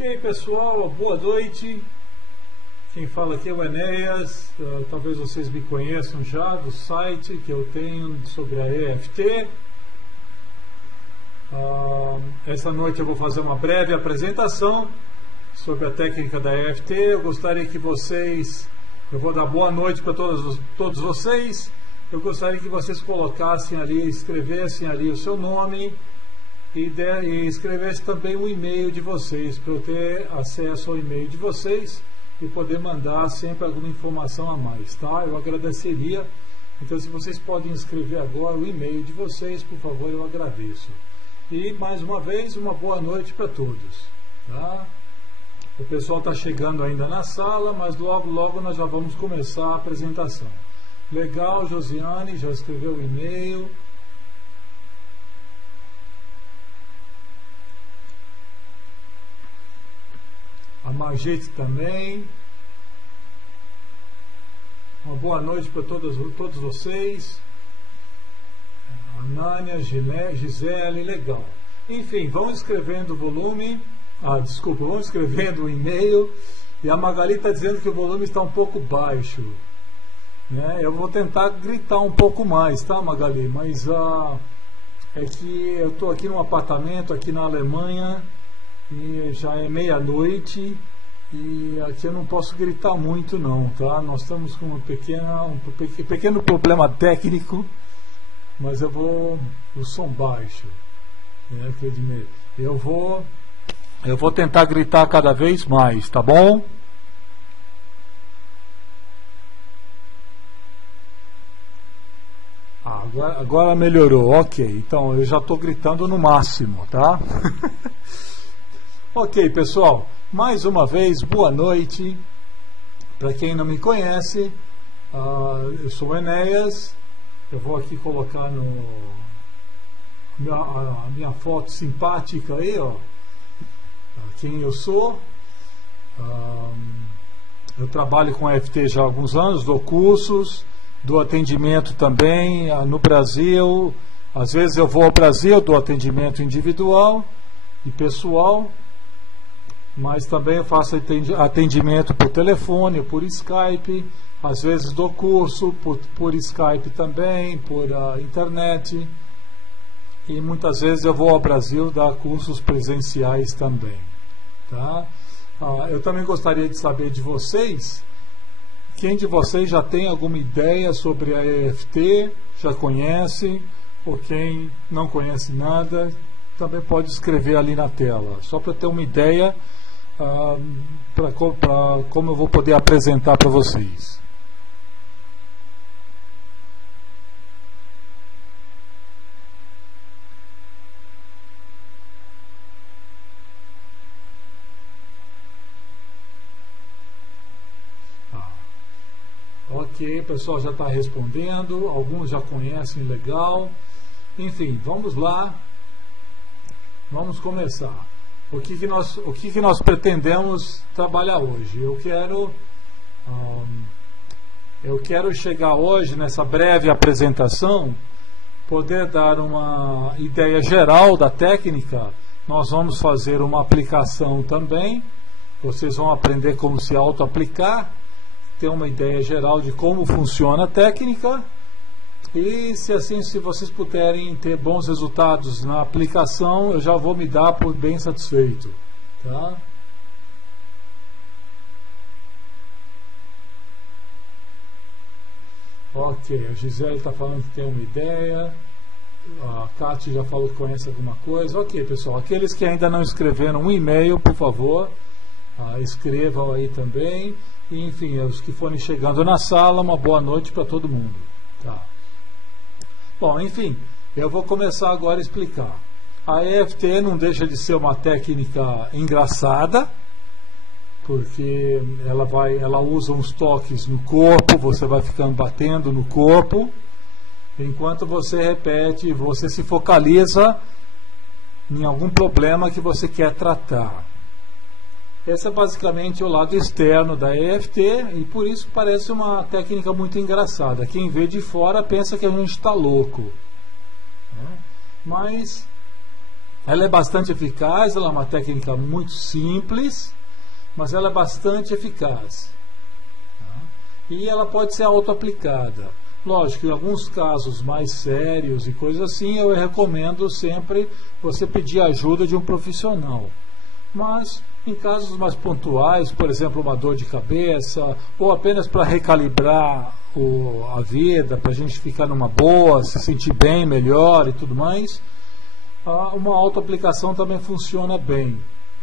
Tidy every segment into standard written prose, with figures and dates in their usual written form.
Ok, pessoal, boa noite. Quem fala aqui é o Enéas. Talvez vocês me conheçam já do site que eu tenho sobre a EFT. Essa noite eu vou fazer uma breve apresentação sobre a técnica da EFT. Eu gostaria que eu vou dar boa noite para todos vocês. Eu gostaria que vocês colocassem ali, escrevessem ali o seu nome e escrevessem também o e-mail de vocês, para eu ter acesso ao e-mail de vocês e poder mandar sempre alguma informação a mais, tá? Eu agradeceria. Então, se vocês podem escrever agora o e-mail de vocês, por favor, eu agradeço. E, mais uma vez, uma boa noite para todos, tá? O pessoal está chegando ainda na sala, mas logo, logo nós já vamos começar a apresentação. Legal, Josiane, já escreveu o e-mail. A Margete também. Uma boa noite para todos vocês. A Nânia, Gisele, legal. Enfim, vão escrevendo o volume. Vão escrevendo o e-mail. E a Magali está dizendo que o volume está um pouco baixo. Eu vou tentar gritar um pouco mais, tá, Magali? Mas é que eu estou aqui num apartamento aqui na Alemanha e já é meia-noite e aqui eu não posso gritar muito não, tá? Nós estamos com um pequeno problema técnico, mas o som baixo, eu vou tentar gritar cada vez mais, tá bom? Agora melhorou, ok. Então eu já estou gritando no máximo, tá? Ok, pessoal. Mais uma vez, boa noite. Para quem não me conhece, eu sou o Enéas. Eu vou aqui colocar a minha foto simpática aí, ó. Quem eu sou. Eu trabalho com a EFT já há alguns anos, dou cursos. Do atendimento também no Brasil. Às vezes eu vou ao Brasil, dou atendimento individual e pessoal, mas também eu faço atendimento por telefone, por Skype. Às vezes dou curso por Skype também, por internet, e muitas vezes eu vou ao Brasil dar cursos presenciais também, tá? Eu também gostaria de saber de vocês. Quem de vocês já tem alguma ideia sobre a EFT, já conhece, ou quem não conhece nada, também pode escrever ali na tela, só para ter uma ideia para como eu vou poder apresentar para vocês. Ok, o pessoal já está respondendo, alguns já conhecem, legal. Enfim, vamos lá, vamos começar. O que nós pretendemos trabalhar hoje? Eu quero chegar hoje, nessa breve apresentação, poder dar uma ideia geral da técnica. Nós vamos fazer uma aplicação também, vocês vão aprender como se auto-aplicar, ter uma ideia geral de como funciona a técnica e se vocês puderem ter bons resultados na aplicação, eu já vou me dar por bem satisfeito, tá? Ok, a Gisele está falando que tem uma ideia, a Kátia já falou que conhece alguma coisa. Ok, pessoal, aqueles que ainda não escreveram um e-mail, por favor, escrevam aí também. E, enfim, os que forem chegando na sala, uma boa noite para todo mundo. Tá. Bom, enfim, eu vou começar agora a explicar. A EFT não deixa de ser uma técnica engraçada, porque ela usa uns toques no corpo, você vai ficando batendo no corpo, enquanto você repete, você se focaliza em algum problema que você quer tratar. Esse é basicamente o lado externo da EFT e por isso parece uma técnica muito engraçada. Quem vê de fora pensa que a gente está louco, né? Mas Ela é bastante eficaz, ela é uma técnica muito simples, mas ela é bastante eficaz. Tá? E ela pode ser auto-aplicada. Lógico, em alguns casos mais sérios e coisas assim, eu recomendo sempre você pedir ajuda de um profissional. Mas em casos mais pontuais, por exemplo, uma dor de cabeça, ou apenas para recalibrar a vida, para a gente ficar numa boa, se sentir bem, melhor e tudo mais, uma auto-aplicação também funciona bem.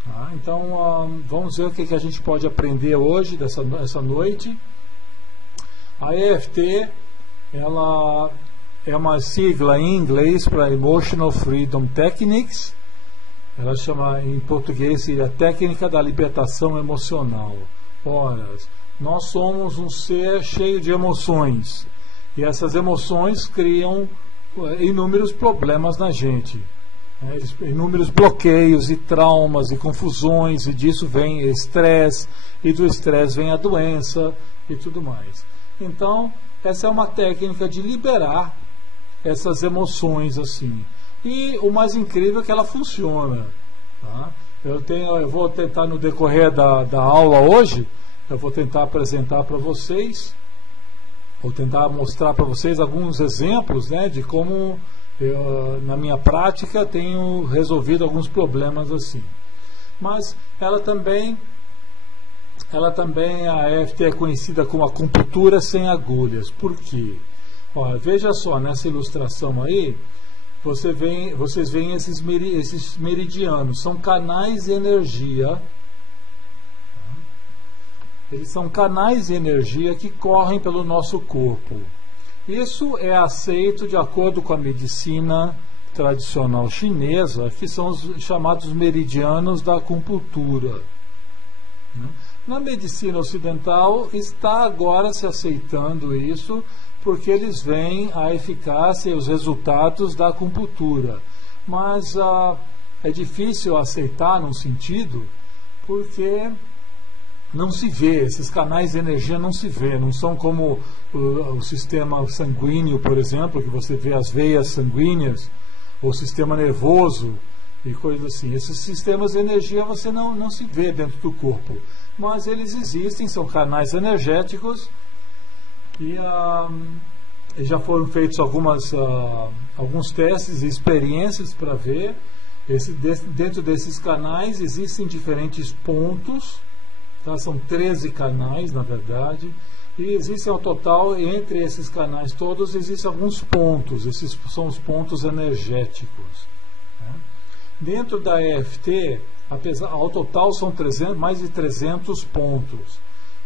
Tá? Então, vamos ver o que a gente pode aprender hoje, essa noite. A EFT, ela é uma sigla em inglês para Emotional Freedom Techniques. Ela chama em português a técnica da libertação emocional. Ora, nós somos um ser cheio de emoções. E essas emoções criam inúmeros problemas na gente. Inúmeros bloqueios e traumas e confusões, e disso vem estresse, e do estresse vem a doença e tudo mais. Então, essa é uma técnica de liberar essas emoções assim. E o mais incrível é que ela funciona. Tá? Eu vou tentar, no decorrer da aula hoje, eu vou tentar apresentar para vocês, vou tentar mostrar para vocês alguns exemplos, né, de como eu, na minha prática, tenho resolvido alguns problemas assim. Mas ela também, a EFT é conhecida como acupuntura sem agulhas. Por quê? Olha, veja só, nessa ilustração aí, vocês veem esses meridianos, são canais de energia. Eles são canais de energia que correm pelo nosso corpo. Isso é aceito de acordo com a medicina tradicional chinesa, que são os chamados meridianos da acupuntura. Na medicina ocidental está agora se aceitando isso, porque eles veem a eficácia e os resultados da acupuntura. Mas é difícil aceitar num sentido, porque não se vê, esses canais de energia não se vê, não são como o sistema sanguíneo, por exemplo, que você vê as veias sanguíneas, ou o sistema nervoso e coisas assim. Esses sistemas de energia você não se vê dentro do corpo, mas eles existem, são canais energéticos e já foram feitos alguns testes e experiências para ver. Dentro desses canais existem diferentes pontos. Tá? São 13 canais, na verdade, e existem ao total, entre esses canais todos, existem alguns pontos, esses são os pontos energéticos. Né? Dentro da EFT, ao total são mais de 300 pontos.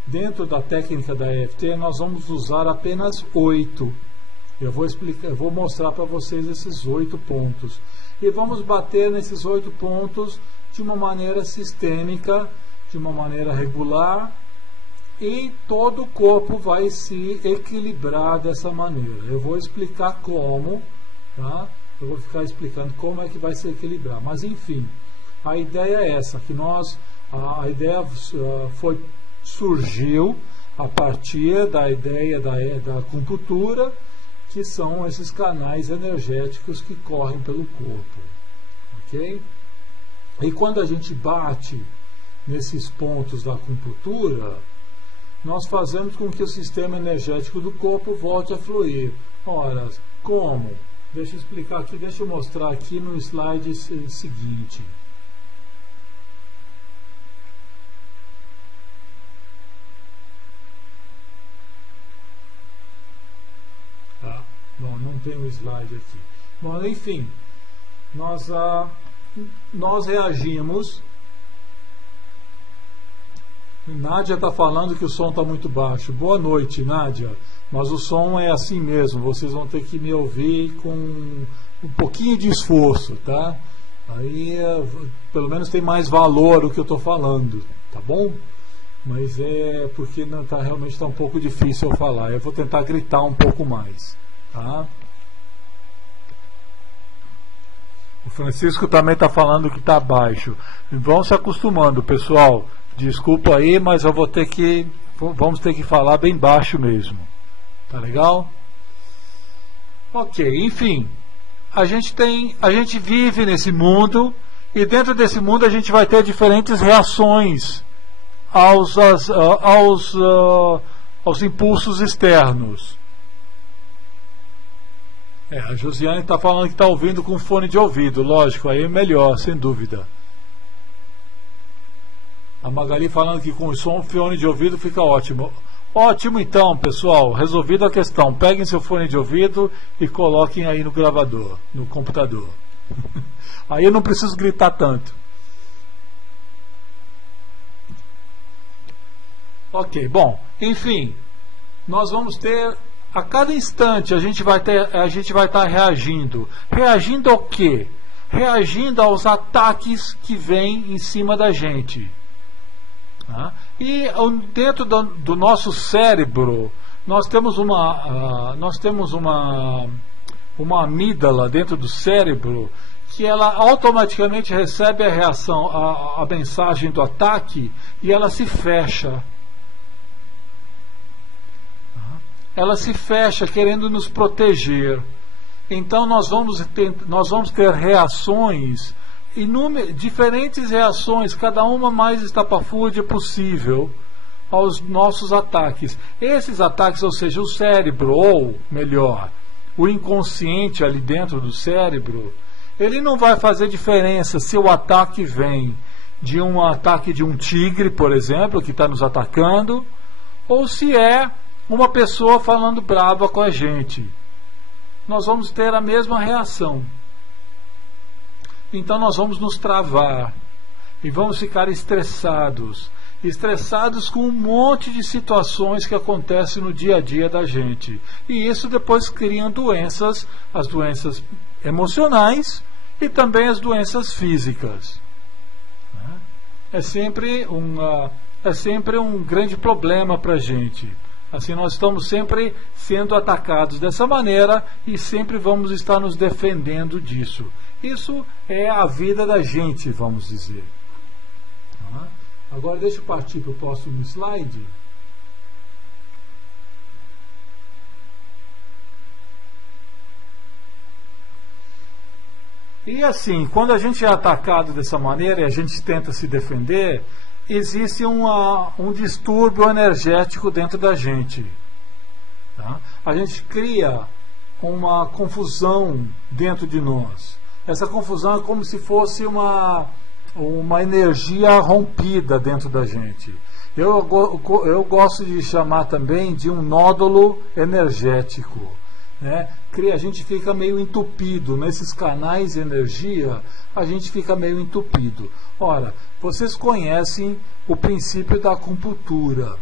Dentro da técnica da EFT, nós vamos usar apenas 8. Eu vou mostrar para vocês esses 8 pontos. E vamos bater nesses 8 pontos de uma maneira sistêmica, de uma maneira regular, e todo o corpo vai se equilibrar dessa maneira. Eu vou explicar como, tá? Eu vou ficar explicando como é que vai se equilibrar. Mas enfim, a ideia é essa, que a ideia surgiu a partir da ideia da acupuntura, que são esses canais energéticos que correm pelo corpo. Ok? E quando a gente bate nesses pontos da acupuntura, nós fazemos com que o sistema energético do corpo volte a fluir. Ora, como? Deixa eu explicar aqui, deixa eu mostrar aqui no slide seguinte. Tá? Bom, não tem o slide aqui. Bom, enfim, nós reagimos. Nádia está falando que o som está muito baixo. Boa noite, Nádia. Mas o som é assim mesmo. Vocês vão ter que me ouvir com um pouquinho de esforço, tá? Aí, pelo menos tem mais valor o que eu estou falando, tá bom? Mas é porque realmente está um pouco difícil eu falar. Eu vou tentar gritar um pouco mais, tá? O Francisco também está falando que está baixo. Vão se acostumando, pessoal. Desculpa aí, mas vamos ter que falar bem baixo mesmo. Tá legal? Ok, enfim. a gente vive nesse mundo, e dentro desse mundo a gente vai ter diferentes reações aos impulsos externos. A Josiane está falando que está ouvindo com fone de ouvido, lógico, aí é melhor, sem dúvida. A Magali falando que com o som, fone de ouvido fica ótimo. Ótimo então, pessoal, resolvida a questão. Peguem seu fone de ouvido e coloquem aí no gravador, no computador. Aí eu não preciso gritar tanto. Ok, bom, enfim, nós vamos ter, a cada instante a gente vai estar reagindo. Reagindo ao quê? Reagindo aos ataques que vêm em cima da gente. E dentro do nosso cérebro nós temos uma amígdala dentro do cérebro que ela automaticamente recebe a reação, a mensagem do ataque, e ela se fecha. Ela se fecha querendo nos proteger. Então nós vamos ter reações, diferentes reações, cada uma mais estapafúrdia possível aos nossos ataques. Esses ataques, ou seja, o cérebro, ou melhor, o inconsciente ali dentro do cérebro, ele não vai fazer diferença se o ataque vem de um ataque de um tigre, por exemplo, que está nos atacando, ou se é uma pessoa falando brava com a gente. Nós vamos ter a mesma reação. Então nós vamos nos travar e vamos ficar estressados com um monte de situações que acontecem no dia a dia da gente. E isso depois cria doenças, as doenças emocionais e também as doenças físicas. É sempre um grande problema para a gente. Assim, nós estamos sempre sendo atacados dessa maneira e sempre vamos estar nos defendendo disso. Isso é a vida da gente, vamos dizer. Agora deixa eu partir para o próximo slide. E assim, quando a gente é atacado dessa maneira e a gente tenta se defender, existe um distúrbio energético dentro da gente. A gente cria uma confusão dentro de nós. Essa confusão é como se fosse uma energia rompida dentro da gente. Eu gosto de chamar também de um nódulo energético. A gente fica meio entupido nesses canais de energia, a gente fica meio entupido. Ora, vocês conhecem o princípio da acupuntura.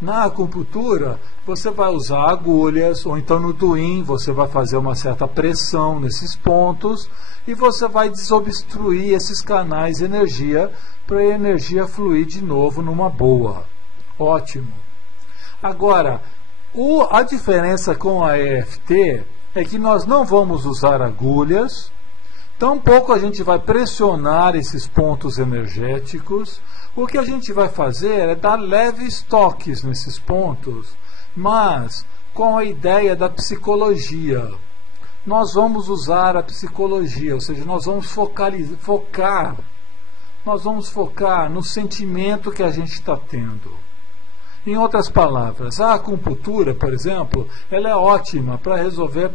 Na acupuntura, você vai usar agulhas, ou então no Twin, você vai fazer uma certa pressão nesses pontos e você vai desobstruir esses canais de energia para a energia fluir de novo numa boa. Ótimo. Agora, a diferença com a EFT é que nós não vamos usar agulhas, tampouco a gente vai pressionar esses pontos energéticos. O que a gente vai fazer é dar leves toques nesses pontos, mas com a ideia da psicologia. Nós vamos usar a psicologia, ou seja, nós vamos focar no sentimento que a gente está tendo. Em outras palavras, a acupuntura, por exemplo, ela é ótima para resolver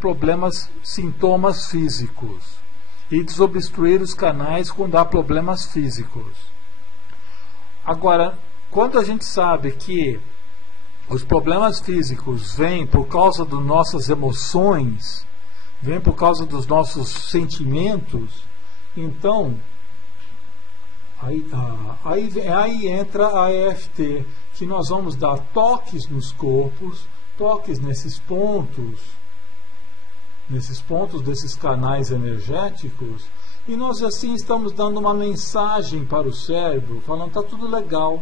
sintomas físicos e desobstruir os canais quando há problemas físicos. Agora, quando a gente sabe que os problemas físicos vêm por causa das nossas emoções, vêm por causa dos nossos sentimentos, então aí entra a EFT, que nós vamos dar toques nos corpos, toques nesses pontos desses canais energéticos, e nós assim estamos dando uma mensagem para o cérebro, falando, está tudo legal,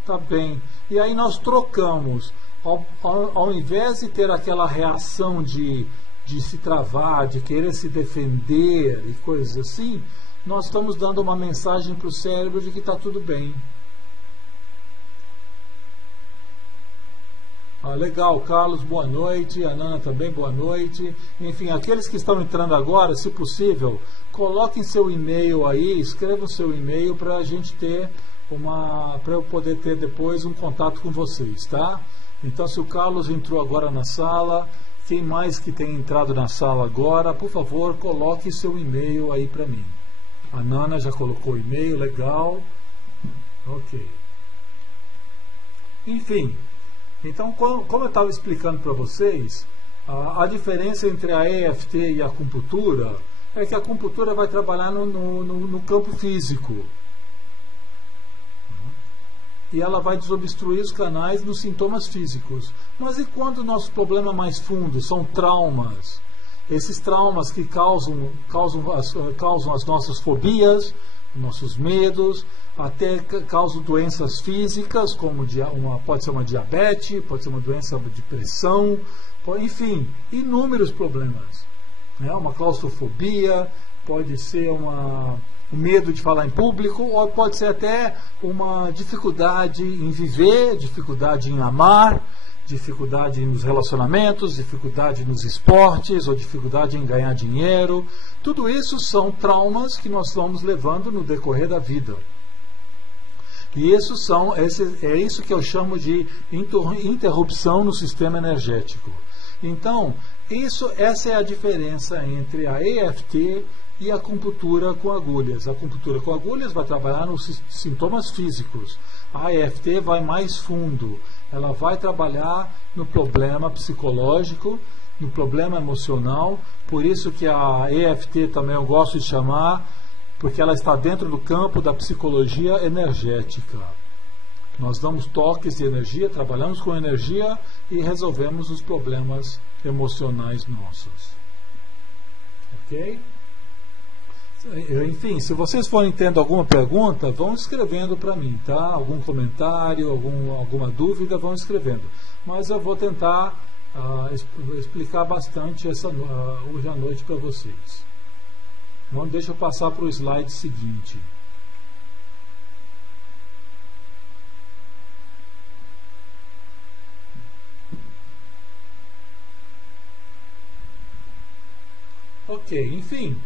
está bem. E aí nós trocamos, ao invés de ter aquela reação de se travar, de querer se defender e coisas assim, nós estamos dando uma mensagem para o cérebro de que está tudo bem. Legal, Carlos, boa noite. A Nana também, boa noite. Enfim, aqueles que estão entrando agora, se possível, coloquem seu e-mail aí, escrevam seu e-mail para a gente ter para eu poder ter depois um contato com vocês, tá? Então, se o Carlos entrou agora na sala, quem mais que tem entrado na sala agora, por favor, coloque seu e-mail aí para mim. A Nana já colocou o e-mail, legal. Ok. Enfim, então, como eu estava explicando para vocês, a diferença entre a EFT e a acupuntura é que a acupuntura vai trabalhar no campo físico. E ela vai desobstruir os canais nos sintomas físicos. Mas e quando o nosso problema mais fundo são traumas? Esses traumas que causam as nossas fobias, nossos medos, até causam doenças físicas, como pode ser uma diabetes, pode ser uma doença de pressão, enfim, inúmeros problemas. Uma claustrofobia, pode ser um medo de falar em público, ou pode ser até uma dificuldade em viver, dificuldade em amar, dificuldade nos relacionamentos, dificuldade nos esportes, ou dificuldade em ganhar dinheiro. Tudo isso são traumas que nós estamos levando no decorrer da vida. E é isso que eu chamo de interrupção no sistema energético. Então, essa é a diferença entre a EFT e a acupuntura com agulhas. A acupuntura com agulhas vai trabalhar nos sintomas físicos. A EFT vai mais fundo. Ela vai trabalhar no problema psicológico, no problema emocional. Por isso que a EFT também eu gosto de chamar, porque ela está dentro do campo da psicologia energética. Nós damos toques de energia, trabalhamos com energia e resolvemos os problemas emocionais nossos. Ok? Enfim, se vocês forem tendo alguma pergunta, vão escrevendo para mim, tá? Algum comentário, alguma dúvida, vão escrevendo. Mas eu vou tentar explicar bastante hoje à noite para vocês. Então, deixa eu passar para o slide seguinte. Ok, enfim.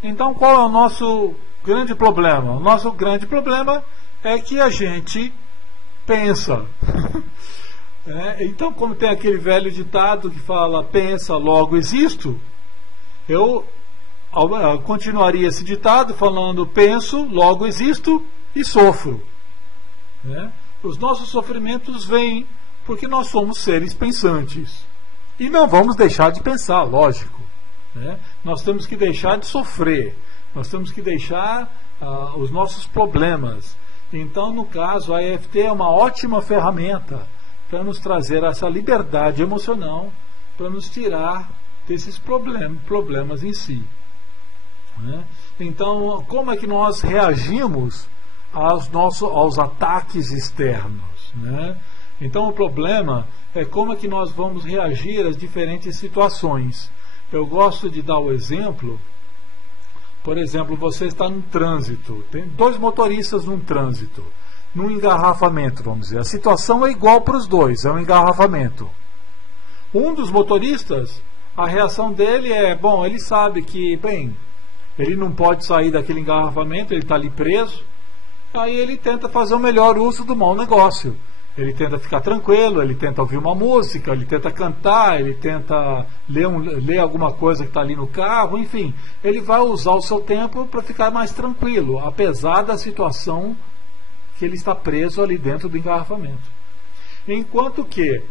Então, qual é o nosso grande problema? O nosso grande problema é que a gente pensa. Então, como tem aquele velho ditado que fala, pensa, logo existo, eu continuaria esse ditado falando, penso, logo existo e sofro. Os nossos sofrimentos vêm porque nós somos seres pensantes. E não vamos deixar de pensar, lógico. Nós temos que deixar de sofrer, nós temos que deixar os nossos problemas. Então, no caso, a EFT é uma ótima ferramenta para nos trazer essa liberdade emocional, para nos tirar desses problemas em si. Então, como é que nós reagimos aos ataques externos? Então, o problema é como é que nós vamos reagir às diferentes situações. Eu gosto de dar o exemplo, por exemplo, você está num trânsito, tem dois motoristas num trânsito, num engarrafamento, vamos dizer. A situação é igual para os dois, é um engarrafamento. Um dos motoristas, a reação dele é, ele sabe que, ele não pode sair daquele engarrafamento, ele está ali preso, aí ele tenta fazer o melhor uso do mau negócio. Ele tenta ficar tranquilo, ele tenta ouvir uma música, ele tenta cantar, ele tenta ler alguma coisa que está ali no carro, enfim. Ele vai usar o seu tempo para ficar mais tranquilo, apesar da situação que ele está preso ali dentro do engarrafamento. Enquanto que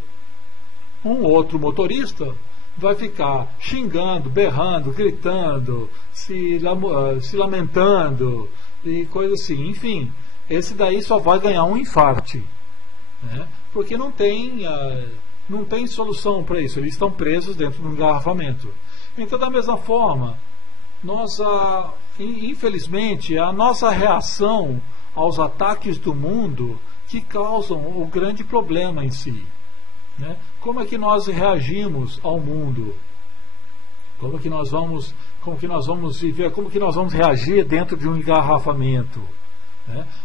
um outro motorista vai ficar xingando, berrando, gritando, se lamentando e coisa assim. Enfim, esse daí só vai ganhar um infarte. Porque não tem solução para isso, eles estão presos dentro de um engarrafamento. Então, da mesma forma, infelizmente, a nossa reação aos ataques do mundo que causam o grande problema em si. Como é que nós reagimos ao mundo? Como que nós vamos viver? Como que nós vamos reagir dentro de um engarrafamento?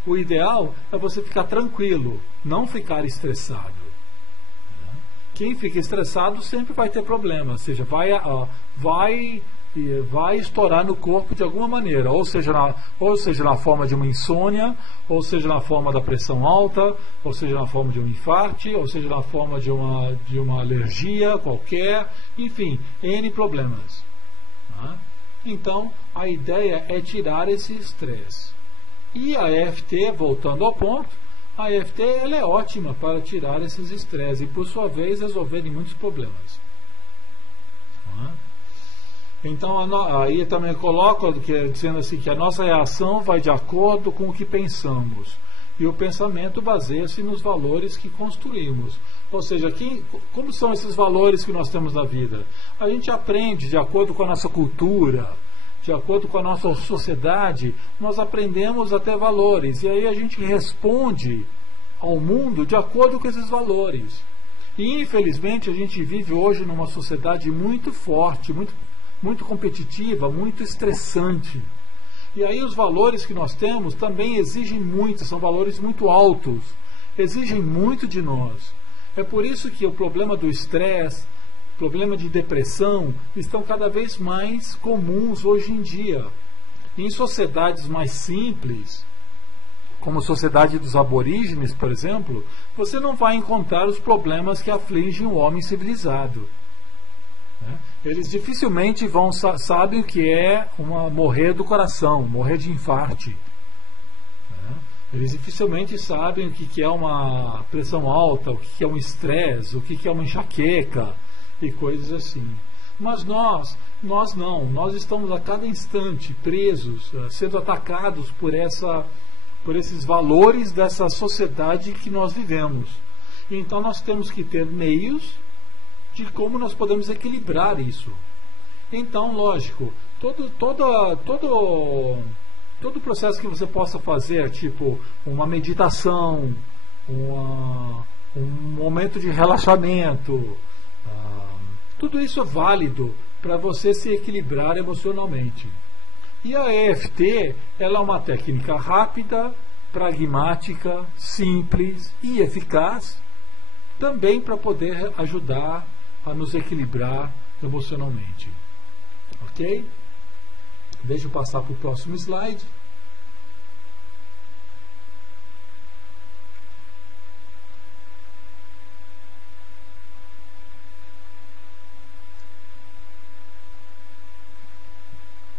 O ideal é você ficar tranquilo, não ficar estressado. Quem fica estressado sempre vai ter problema, ou seja, vai estourar no corpo de alguma maneira, ou seja na forma de uma insônia, ou seja na forma da pressão alta, ou seja na forma de um infarto, ou seja na forma de uma alergia qualquer, enfim, N problemas. Tá? Então, a ideia é tirar esse estresse. E a EFT, voltando ao ponto, a EFT ela é ótima para tirar esses estresses e, por sua vez, resolverem muitos problemas. Então, aí também coloco dizendo assim que a nossa reação vai de acordo com o que pensamos. E o pensamento baseia-se nos valores que construímos. Ou seja, como são esses valores que nós temos na vida? A gente aprende de acordo com a nossa cultura, de acordo com a nossa sociedade, nós aprendemos a ter valores. E aí a gente responde ao mundo de acordo com esses valores. E infelizmente a gente vive hoje numa sociedade muito forte, muito competitiva, muito estressante. E aí os valores que nós temos também exigem muito, são valores muito altos, exigem muito de nós. É por isso que o problema do estresse, problema de depressão, estão cada vez mais comuns hoje em dia. Em sociedades mais simples, como a sociedade dos aborígenes, por exemplo, você não vai encontrar os problemas que afligem o homem civilizado. Eles dificilmente sabem o que é morrer do coração, morrer de infarto. Eles dificilmente sabem o que é uma pressão alta, o que é um estresse, o que é uma enxaqueca e coisas assim. Mas nós não, nós estamos a cada instante presos, sendo atacados por esses valores dessa sociedade que nós vivemos. Então nós temos que ter meios de como nós podemos equilibrar isso. Então, lógico, todo o processo que você possa fazer, tipo uma meditação, um momento de relaxamento, tudo isso é válido para você se equilibrar emocionalmente. E a EFT, ela é uma técnica rápida, pragmática, simples e eficaz, também para poder ajudar a nos equilibrar emocionalmente. Ok? Deixa eu passar para o próximo slide.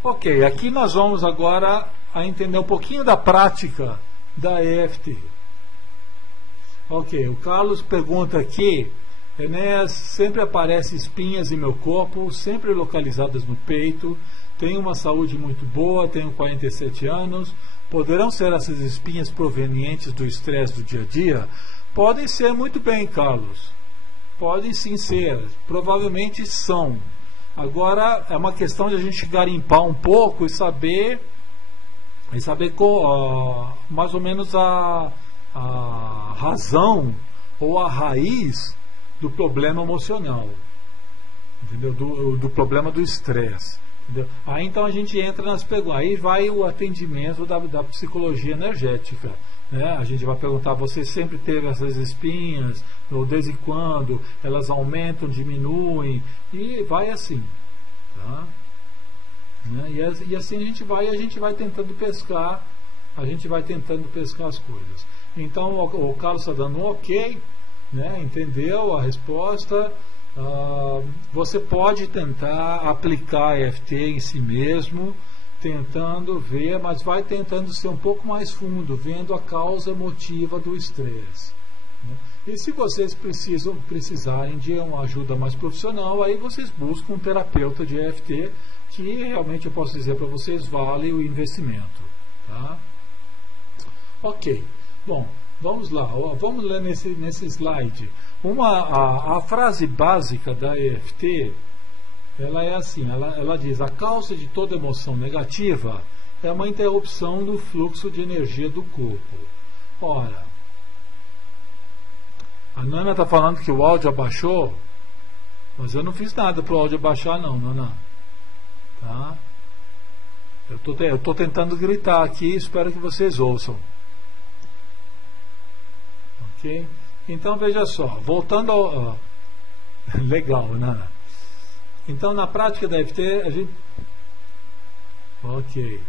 Ok, aqui nós vamos agora a entender um pouquinho da prática da EFT. Ok, o Carlos pergunta aqui: Enéas, sempre aparecem espinhas em meu corpo, sempre localizadas no peito, tenho uma saúde muito boa, tenho 47 anos, poderão ser essas espinhas provenientes do estresse do dia a dia? Podem ser muito bem, Carlos, podem sim ser, provavelmente são. Agora é uma questão de a gente garimpar um pouco e saber mais ou menos a razão ou a raiz do problema emocional, entendeu? Do problema do estresse. Aí então a gente entra nas perguntas, aí vai o atendimento da psicologia energética, né? A gente vai perguntar: você sempre teve essas espinhas, ou desde quando elas aumentam, diminuem, e vai assim, tá? Né? E assim a gente vai tentando pescar as coisas. Então o Carlos está dando um ok, né? Entendeu a resposta. Você pode tentar aplicar a EFT em si mesmo, tentando ver, mas vai tentando ser um pouco mais fundo, vendo a causa emotiva do estresse, né? E se vocês precisarem de uma ajuda mais profissional, aí vocês buscam um terapeuta de EFT, que realmente eu posso dizer para vocês vale o investimento, tá? Ok, bom, vamos lá, vamos ler nesse slide. A frase básica da EFT, ela é assim, ela diz: a causa de toda emoção negativa é uma interrupção do fluxo de energia do corpo. Ora, a Nana está falando que o áudio abaixou, mas eu não fiz nada para o áudio abaixar não, Nana. Tá? Eu estou tentando gritar aqui, espero que vocês ouçam. Ok? Então veja só, voltando Legal, né? Então, na prática da EFT, a gente... Ok.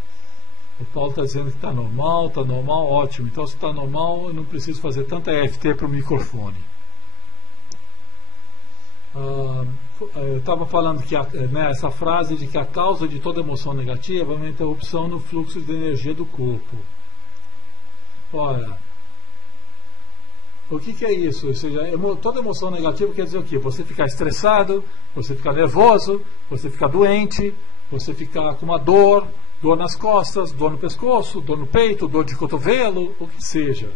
O Paulo está dizendo que está normal, ótimo. Então, se está normal, eu não preciso fazer tanta EFT para o microfone. Eu estava falando que essa frase de que a causa de toda emoção negativa é uma interrupção no fluxo de energia do corpo. Ora, o que é isso? Ou seja, toda emoção negativa quer dizer o quê? Você ficar estressado, você ficar nervoso, você ficar doente, você ficar com uma dor nas costas, dor no pescoço, dor no peito, dor de cotovelo, o que seja.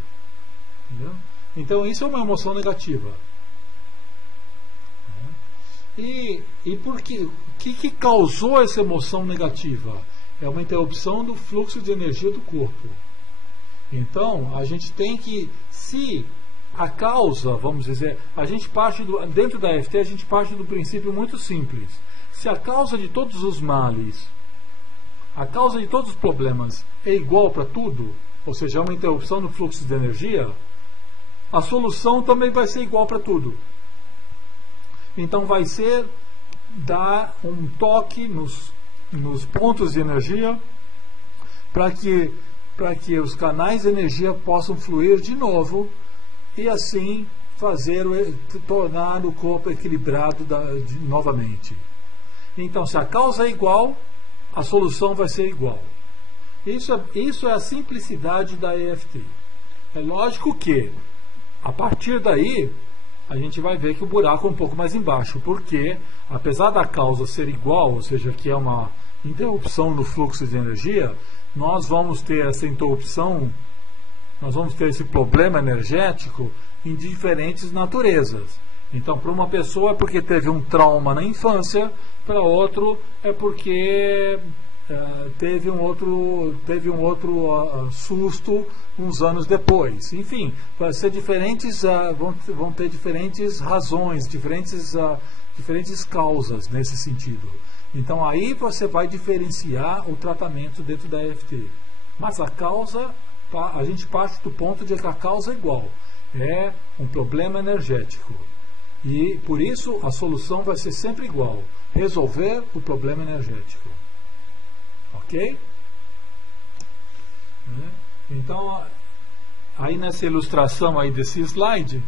Entendeu? Então isso é uma emoção negativa. E por quê? O que causou essa emoção negativa? É uma interrupção do fluxo de energia do corpo. Então, a gente tem que, se a causa, vamos dizer, a gente parte dentro da EFT, a gente parte do princípio muito simples. Se a causa de todos os males, a causa de todos os problemas é igual para tudo, ou seja, é uma interrupção no fluxo de energia, a solução também vai ser igual para tudo. Então vai ser dar um toque nos pontos de energia para que os canais de energia possam fluir de novo e assim tornar o corpo equilibrado novamente. Então, se a causa é igual, a solução vai ser igual. Isso é a simplicidade da EFT. É lógico que, a partir daí, a gente vai ver que o buraco é um pouco mais embaixo, porque, apesar da causa ser igual, ou seja, que é uma interrupção no fluxo de energia, nós vamos ter essa interrupção, nós vamos ter esse problema energético em diferentes naturezas. Então, para uma pessoa é porque teve um trauma na infância, para outro é porque teve um outro susto uns anos depois. Enfim, vai ser diferentes, vão ter diferentes razões, diferentes causas nesse sentido. Então aí você vai diferenciar o tratamento dentro da EFT. Mas a causa, a gente parte do ponto de que a causa é igual. É um problema energético. E por isso a solução vai ser sempre igual. Resolver o problema energético. Ok? Então, aí nessa ilustração aí desse slide,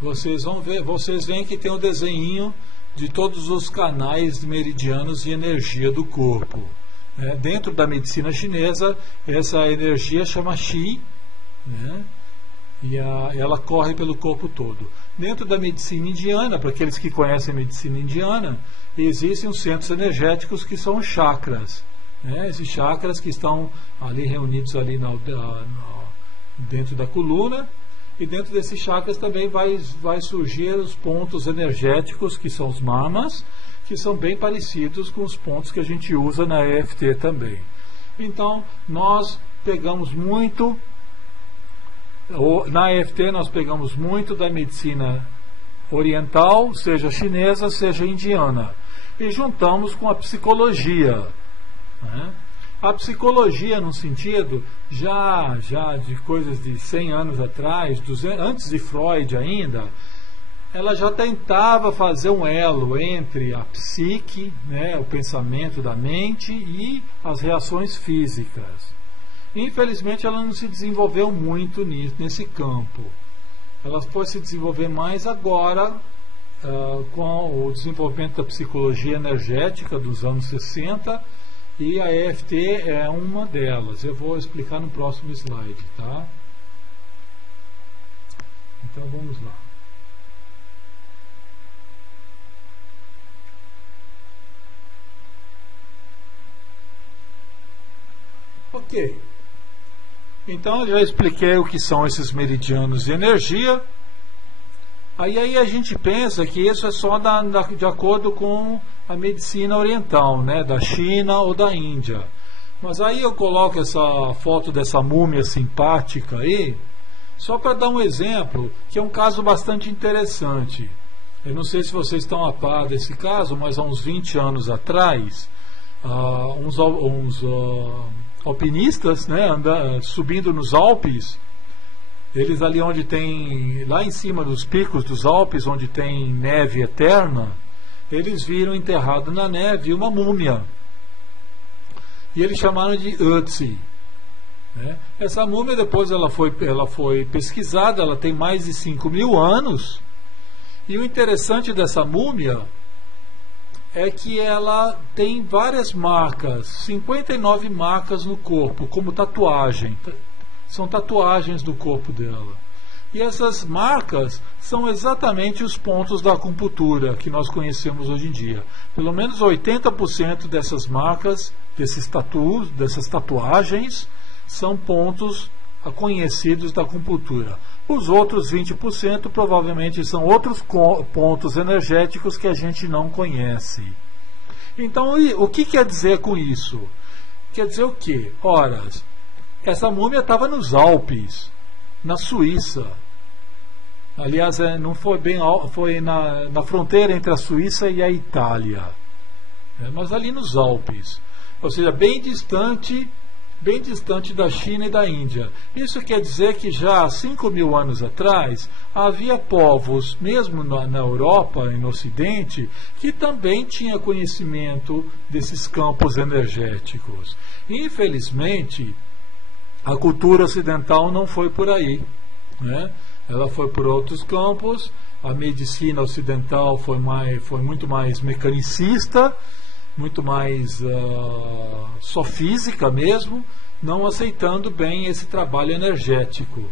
vocês veem que tem o desenho de todos os canais meridianos de energia do corpo. Dentro da medicina chinesa, essa energia chama Qi, né? E ela corre pelo corpo todo. Dentro da medicina indiana, para aqueles que conhecem a medicina indiana, existem os centros energéticos que são os chakras. Esses chakras que estão ali reunidos ali dentro da coluna, e dentro desses chakras também vai surgir os pontos energéticos, que são os manas, que são bem parecidos com os pontos que a gente usa na EFT também. Então, nós pegamos muito, na EFT nós pegamos muito da medicina oriental, seja chinesa, seja indiana, e juntamos com a psicologia. A psicologia, no sentido, já de coisas de 100 anos atrás, antes de Freud ainda, ela já tentava fazer um elo entre a psique, o pensamento da mente, e as reações físicas. Infelizmente, ela não se desenvolveu muito nesse campo. Ela foi se desenvolver mais agora, com o desenvolvimento da psicologia energética dos anos 60, e a EFT é uma delas. Eu vou explicar no próximo slide, tá? Então vamos lá. Ok. Então eu já expliquei o que são esses meridianos de energia. Aí a gente pensa que isso é só de acordo com a medicina oriental, da China ou da Índia. Mas aí eu coloco essa foto dessa múmia simpática aí, só para dar um exemplo, que é um caso bastante interessante. Eu não sei se vocês estão a par desse caso, mas há uns 20 anos atrás, uns alpinistas, subindo nos Alpes, Eles ali onde tem, lá em cima dos picos dos Alpes, onde tem neve eterna, eles viram enterrado na neve uma múmia. E eles chamaram de Ötzi. Né? Essa múmia depois ela foi pesquisada, ela tem mais de 5.000 anos. E o interessante dessa múmia é que ela tem várias marcas, 59 marcas no corpo, como tatuagem. São tatuagens do corpo dela. E essas marcas são exatamente os pontos da acupuntura que nós conhecemos hoje em dia. Pelo menos 80% dessas marcas, dessas tatuagens, são pontos conhecidos da acupuntura. Os outros 20% provavelmente são outros pontos energéticos que a gente não conhece. Então, o que quer dizer com isso? Quer dizer o quê? Ora, essa múmia estava nos Alpes, na Suíça. Aliás, não foi bem, foi na fronteira entre a Suíça e a Itália. Mas ali nos Alpes. Ou seja, bem distante da China e da Índia. Isso quer dizer que já há 5.000 anos atrás havia povos, mesmo na Europa e no Ocidente, que também tinham conhecimento desses campos energéticos. Infelizmente, a cultura ocidental não foi por aí, né? Ela foi por outros campos. A medicina ocidental foi muito mais mecanicista, muito mais só física mesmo, não aceitando bem esse trabalho energético,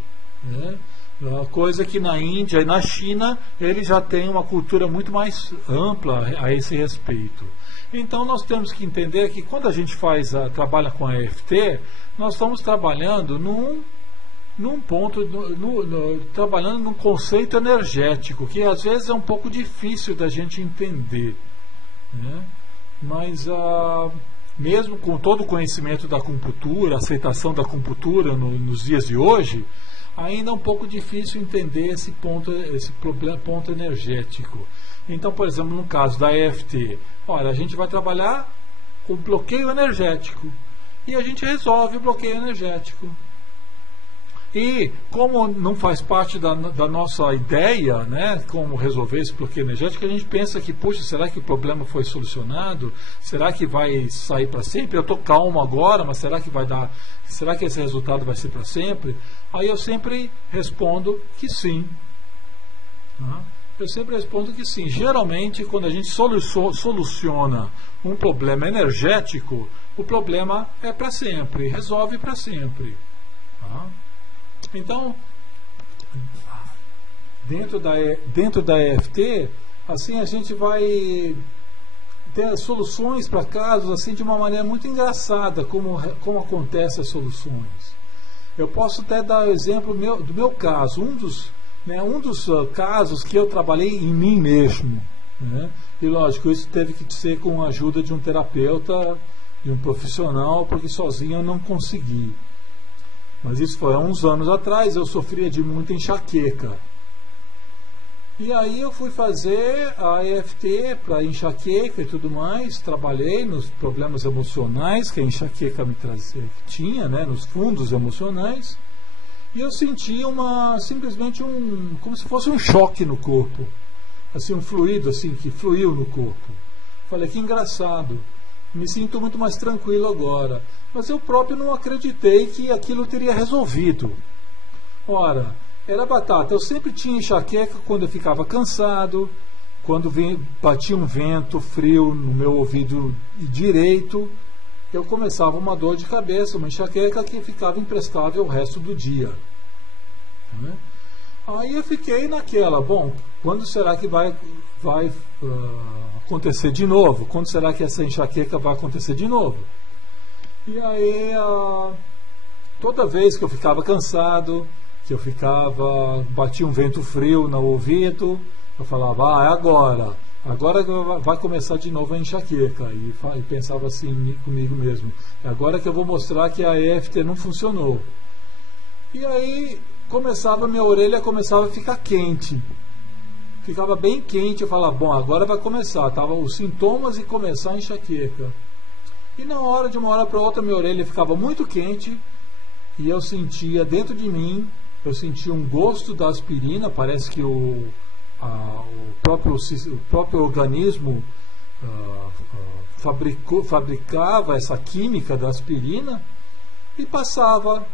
né? Coisa que na Índia e na China eles já têm uma cultura muito mais ampla a esse respeito. Então nós temos que entender que quando a gente trabalha com a EFT, nós estamos trabalhando num ponto, trabalhando num conceito energético, que às vezes é um pouco difícil da gente entender, né? Mas mesmo com todo o conhecimento da acupuntura, a aceitação da acupuntura nos dias de hoje, ainda é um pouco difícil entender esse ponto energético. Então, por exemplo, no caso da EFT, olha, a gente vai trabalhar com bloqueio energético e a gente resolve o bloqueio energético. E como não faz parte da nossa ideia, né, como resolver esse bloqueio energético, a gente pensa que, puxa, será que o problema foi solucionado? Será que vai sair para sempre? Eu estou calmo agora, mas será que esse resultado vai ser para sempre? Aí eu sempre respondo que sim. Eu sempre respondo que sim. Geralmente, quando a gente soluciona um problema energético, o problema é para sempre, resolve para sempre. Então, dentro da EFT, assim a gente vai ter soluções para casos assim de uma maneira muito engraçada, como acontecem as soluções. Eu posso até dar o exemplo do meu caso, um dos casos que eu trabalhei em mim mesmo, né? E lógico, isso teve que ser com a ajuda de um terapeuta, de um profissional, porque sozinho eu não consegui. Mas isso foi há uns anos atrás, eu sofria de muita enxaqueca. E aí eu fui fazer a EFT para enxaqueca e tudo mais, trabalhei nos problemas emocionais que a enxaqueca me trazia, que tinha, né, nos fundos emocionais, e eu senti simplesmente como se fosse um choque no corpo, assim, um fluido assim, que fluiu no corpo. Falei, que engraçado. Me sinto muito mais tranquilo agora. Mas eu próprio não acreditei que aquilo teria resolvido. Ora, era batata. Eu sempre tinha enxaqueca quando eu ficava cansado, quando batia um vento frio no meu ouvido direito, eu começava uma dor de cabeça, uma enxaqueca que ficava imprestável o resto do dia. Aí eu fiquei naquela, bom, quando será que vai acontecer de novo? Quando será que essa enxaqueca vai acontecer de novo? E aí, toda vez que eu ficava cansado, batia um vento frio no ouvido, eu falava, é agora vai começar de novo a enxaqueca. E pensava assim comigo mesmo, é agora que eu vou mostrar que a EFT não funcionou. E aí, minha orelha começava a ficar quente. Ficava bem quente, eu falava, bom, agora vai começar. Tava os sintomas e começar a enxaqueca. E de uma hora para outra, minha orelha ficava muito quente e eu sentia dentro de mim eu senti um gosto da aspirina, parece que o próprio organismo fabricava essa química da aspirina e passava,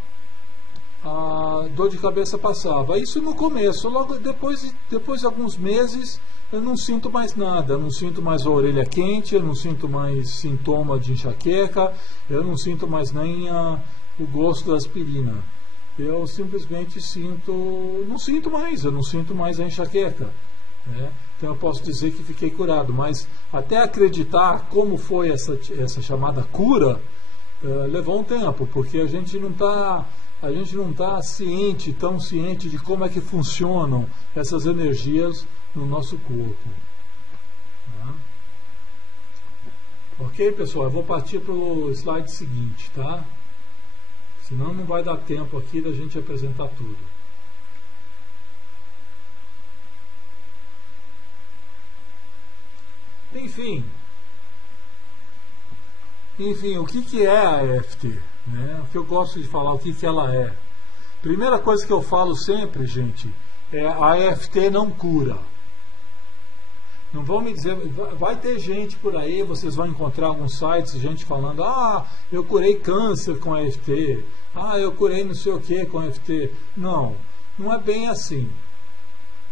a dor de cabeça passava. Isso no começo, logo depois de alguns meses, eu não sinto mais nada, eu não sinto mais a orelha quente, eu não sinto mais sintoma de enxaqueca, eu não sinto mais nem o gosto da aspirina. Eu simplesmente eu não sinto mais a enxaqueca, né? Então eu posso dizer que fiquei curado, mas até acreditar como foi essa chamada cura, levou um tempo, porque a gente não está tão ciente de como é que funcionam essas energias no nosso corpo. Tá? Ok, pessoal? Eu vou partir para o slide seguinte, tá? Senão não vai dar tempo aqui da gente apresentar tudo. Enfim, o que é a EFT? Né? O que eu gosto de falar, o que ela é. Primeira coisa que eu falo sempre, gente, é a EFT não cura. Não vão me dizer, vai ter gente por aí, vocês vão encontrar alguns sites, gente falando, eu curei câncer com a EFT, eu curei não sei o que com a EFT. Não é bem assim.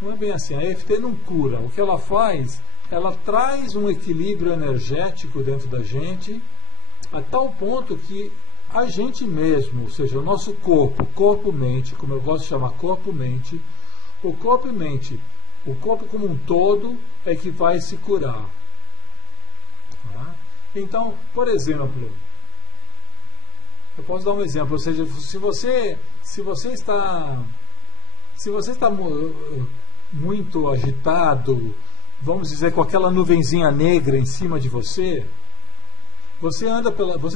Não é bem assim. A EFT não cura. O que ela faz, ela traz um equilíbrio energético dentro da gente, a tal ponto que a gente mesmo, ou seja, o nosso corpo-mente, como eu gosto de chamar corpo-mente, o corpo como um todo é que vai se curar. Tá? Então, por exemplo, eu posso dar um exemplo, ou seja, se você está muito agitado, vamos dizer, com aquela nuvenzinha negra em cima de você, você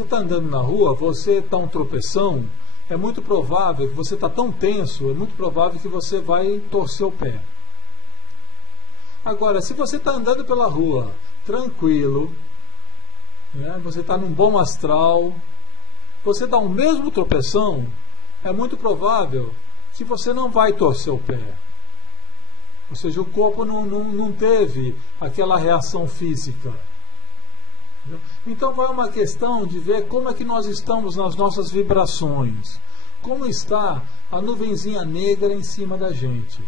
está andando na rua, você está um tropeção, é muito provável que você está tão tenso, é muito provável que você vai torcer o pé. Agora, se você está andando pela rua, tranquilo, né, você está num bom astral, você dá um mesmo tropeção, é muito provável que você não vai torcer o pé. Ou seja, o corpo não teve aquela reação física. Então vai uma questão de ver como é que nós estamos nas nossas vibrações. Como está a nuvenzinha negra em cima da gente.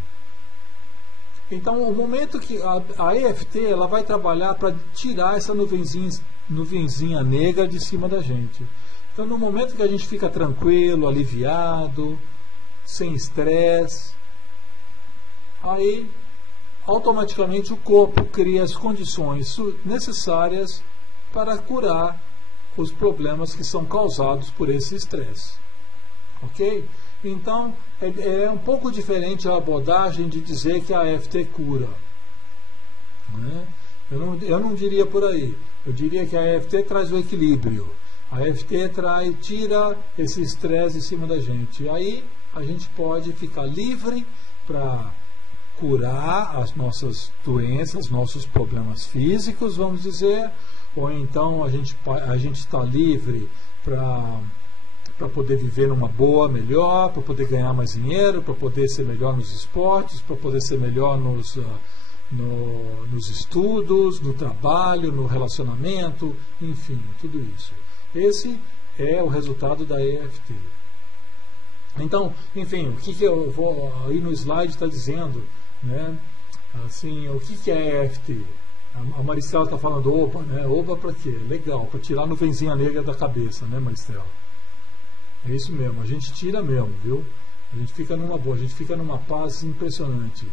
Então o momento que a EFT ela vai trabalhar para tirar essa nuvenzinha negra de cima da gente. Então no momento que a gente fica tranquilo, aliviado, sem estresse, aí automaticamente o corpo cria as condições necessárias para curar os problemas que são causados por esse estresse. Ok? Então, é um pouco diferente a abordagem de dizer que a EFT cura. Né? Eu não diria por aí. Eu diria que a EFT traz o equilíbrio. A EFT tira esse estresse em cima da gente. E aí a gente pode ficar livre para curar as nossas doenças, nossos problemas físicos, vamos dizer, ou então a gente está livre para poder viver numa boa, melhor, para poder ganhar mais dinheiro, para poder ser melhor nos esportes, para poder ser melhor nos estudos, no trabalho, no relacionamento, enfim, tudo isso. Esse é o resultado da EFT. Então, enfim, o que eu vou aí no slide está dizendo, né? Assim, o que é EFT? A Maristela está falando oba, né? Oba para quê? Legal, para tirar a nuvenzinha negra da cabeça, né, Maristela? É isso mesmo, a gente tira mesmo, viu? A gente fica numa boa, a gente fica numa paz impressionante.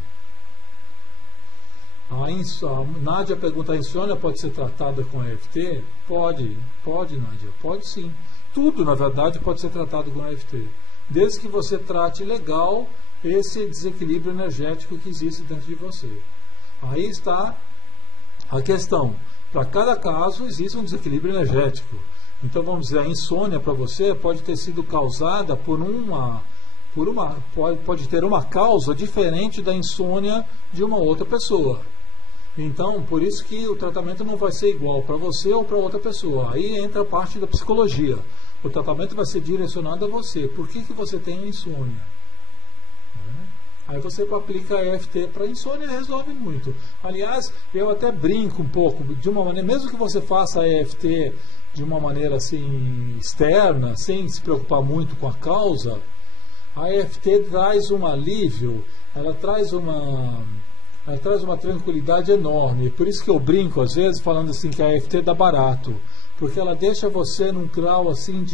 A Nádia pergunta, a insônia pode ser tratada com EFT? Pode, Nádia, pode sim. Tudo, na verdade, pode ser tratado com EFT. Desde que você trate legal esse desequilíbrio energético que existe dentro de você. Aí está a questão. Para cada caso existe um desequilíbrio energético. Então vamos dizer, a insônia para você pode ter sido causada pode ter uma causa diferente da insônia de uma outra pessoa. Então, por isso que o tratamento não vai ser igual para você ou para outra pessoa. Aí entra a parte da psicologia. O tratamento vai ser direcionado a você. Por que você tem a insônia? Aí você aplica a EFT para insônia e resolve muito. Aliás, eu até brinco um pouco, de uma maneira, mesmo que você faça a EFT de uma maneira assim externa, sem se preocupar muito com a causa, a EFT traz um alívio, ela traz uma tranquilidade enorme. Por isso que eu brinco às vezes falando assim que a EFT dá barato, porque ela deixa você num grau assim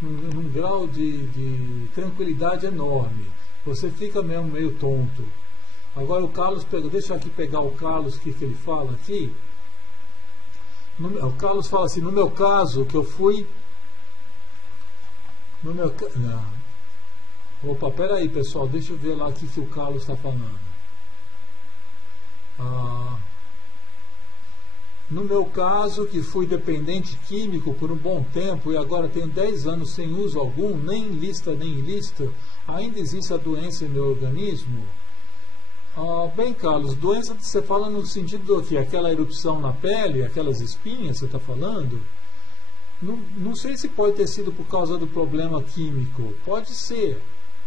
num grau de tranquilidade enorme. Você fica mesmo meio tonto. Agora o Carlos deixa eu aqui pegar o Carlos, o que ele fala aqui. O Carlos fala assim, no meu caso, que eu fui... Opa, peraí pessoal, deixa eu ver lá o que o Carlos está falando. No meu caso, que fui dependente químico por um bom tempo e agora tenho 10 anos sem uso algum, nem lista nem ilícito, ainda existe a doença em meu organismo? Bem, Carlos, doença você fala no sentido do que? Aquela erupção na pele, aquelas espinhas, você está falando? Não sei se pode ter sido por causa do problema químico. Pode ser.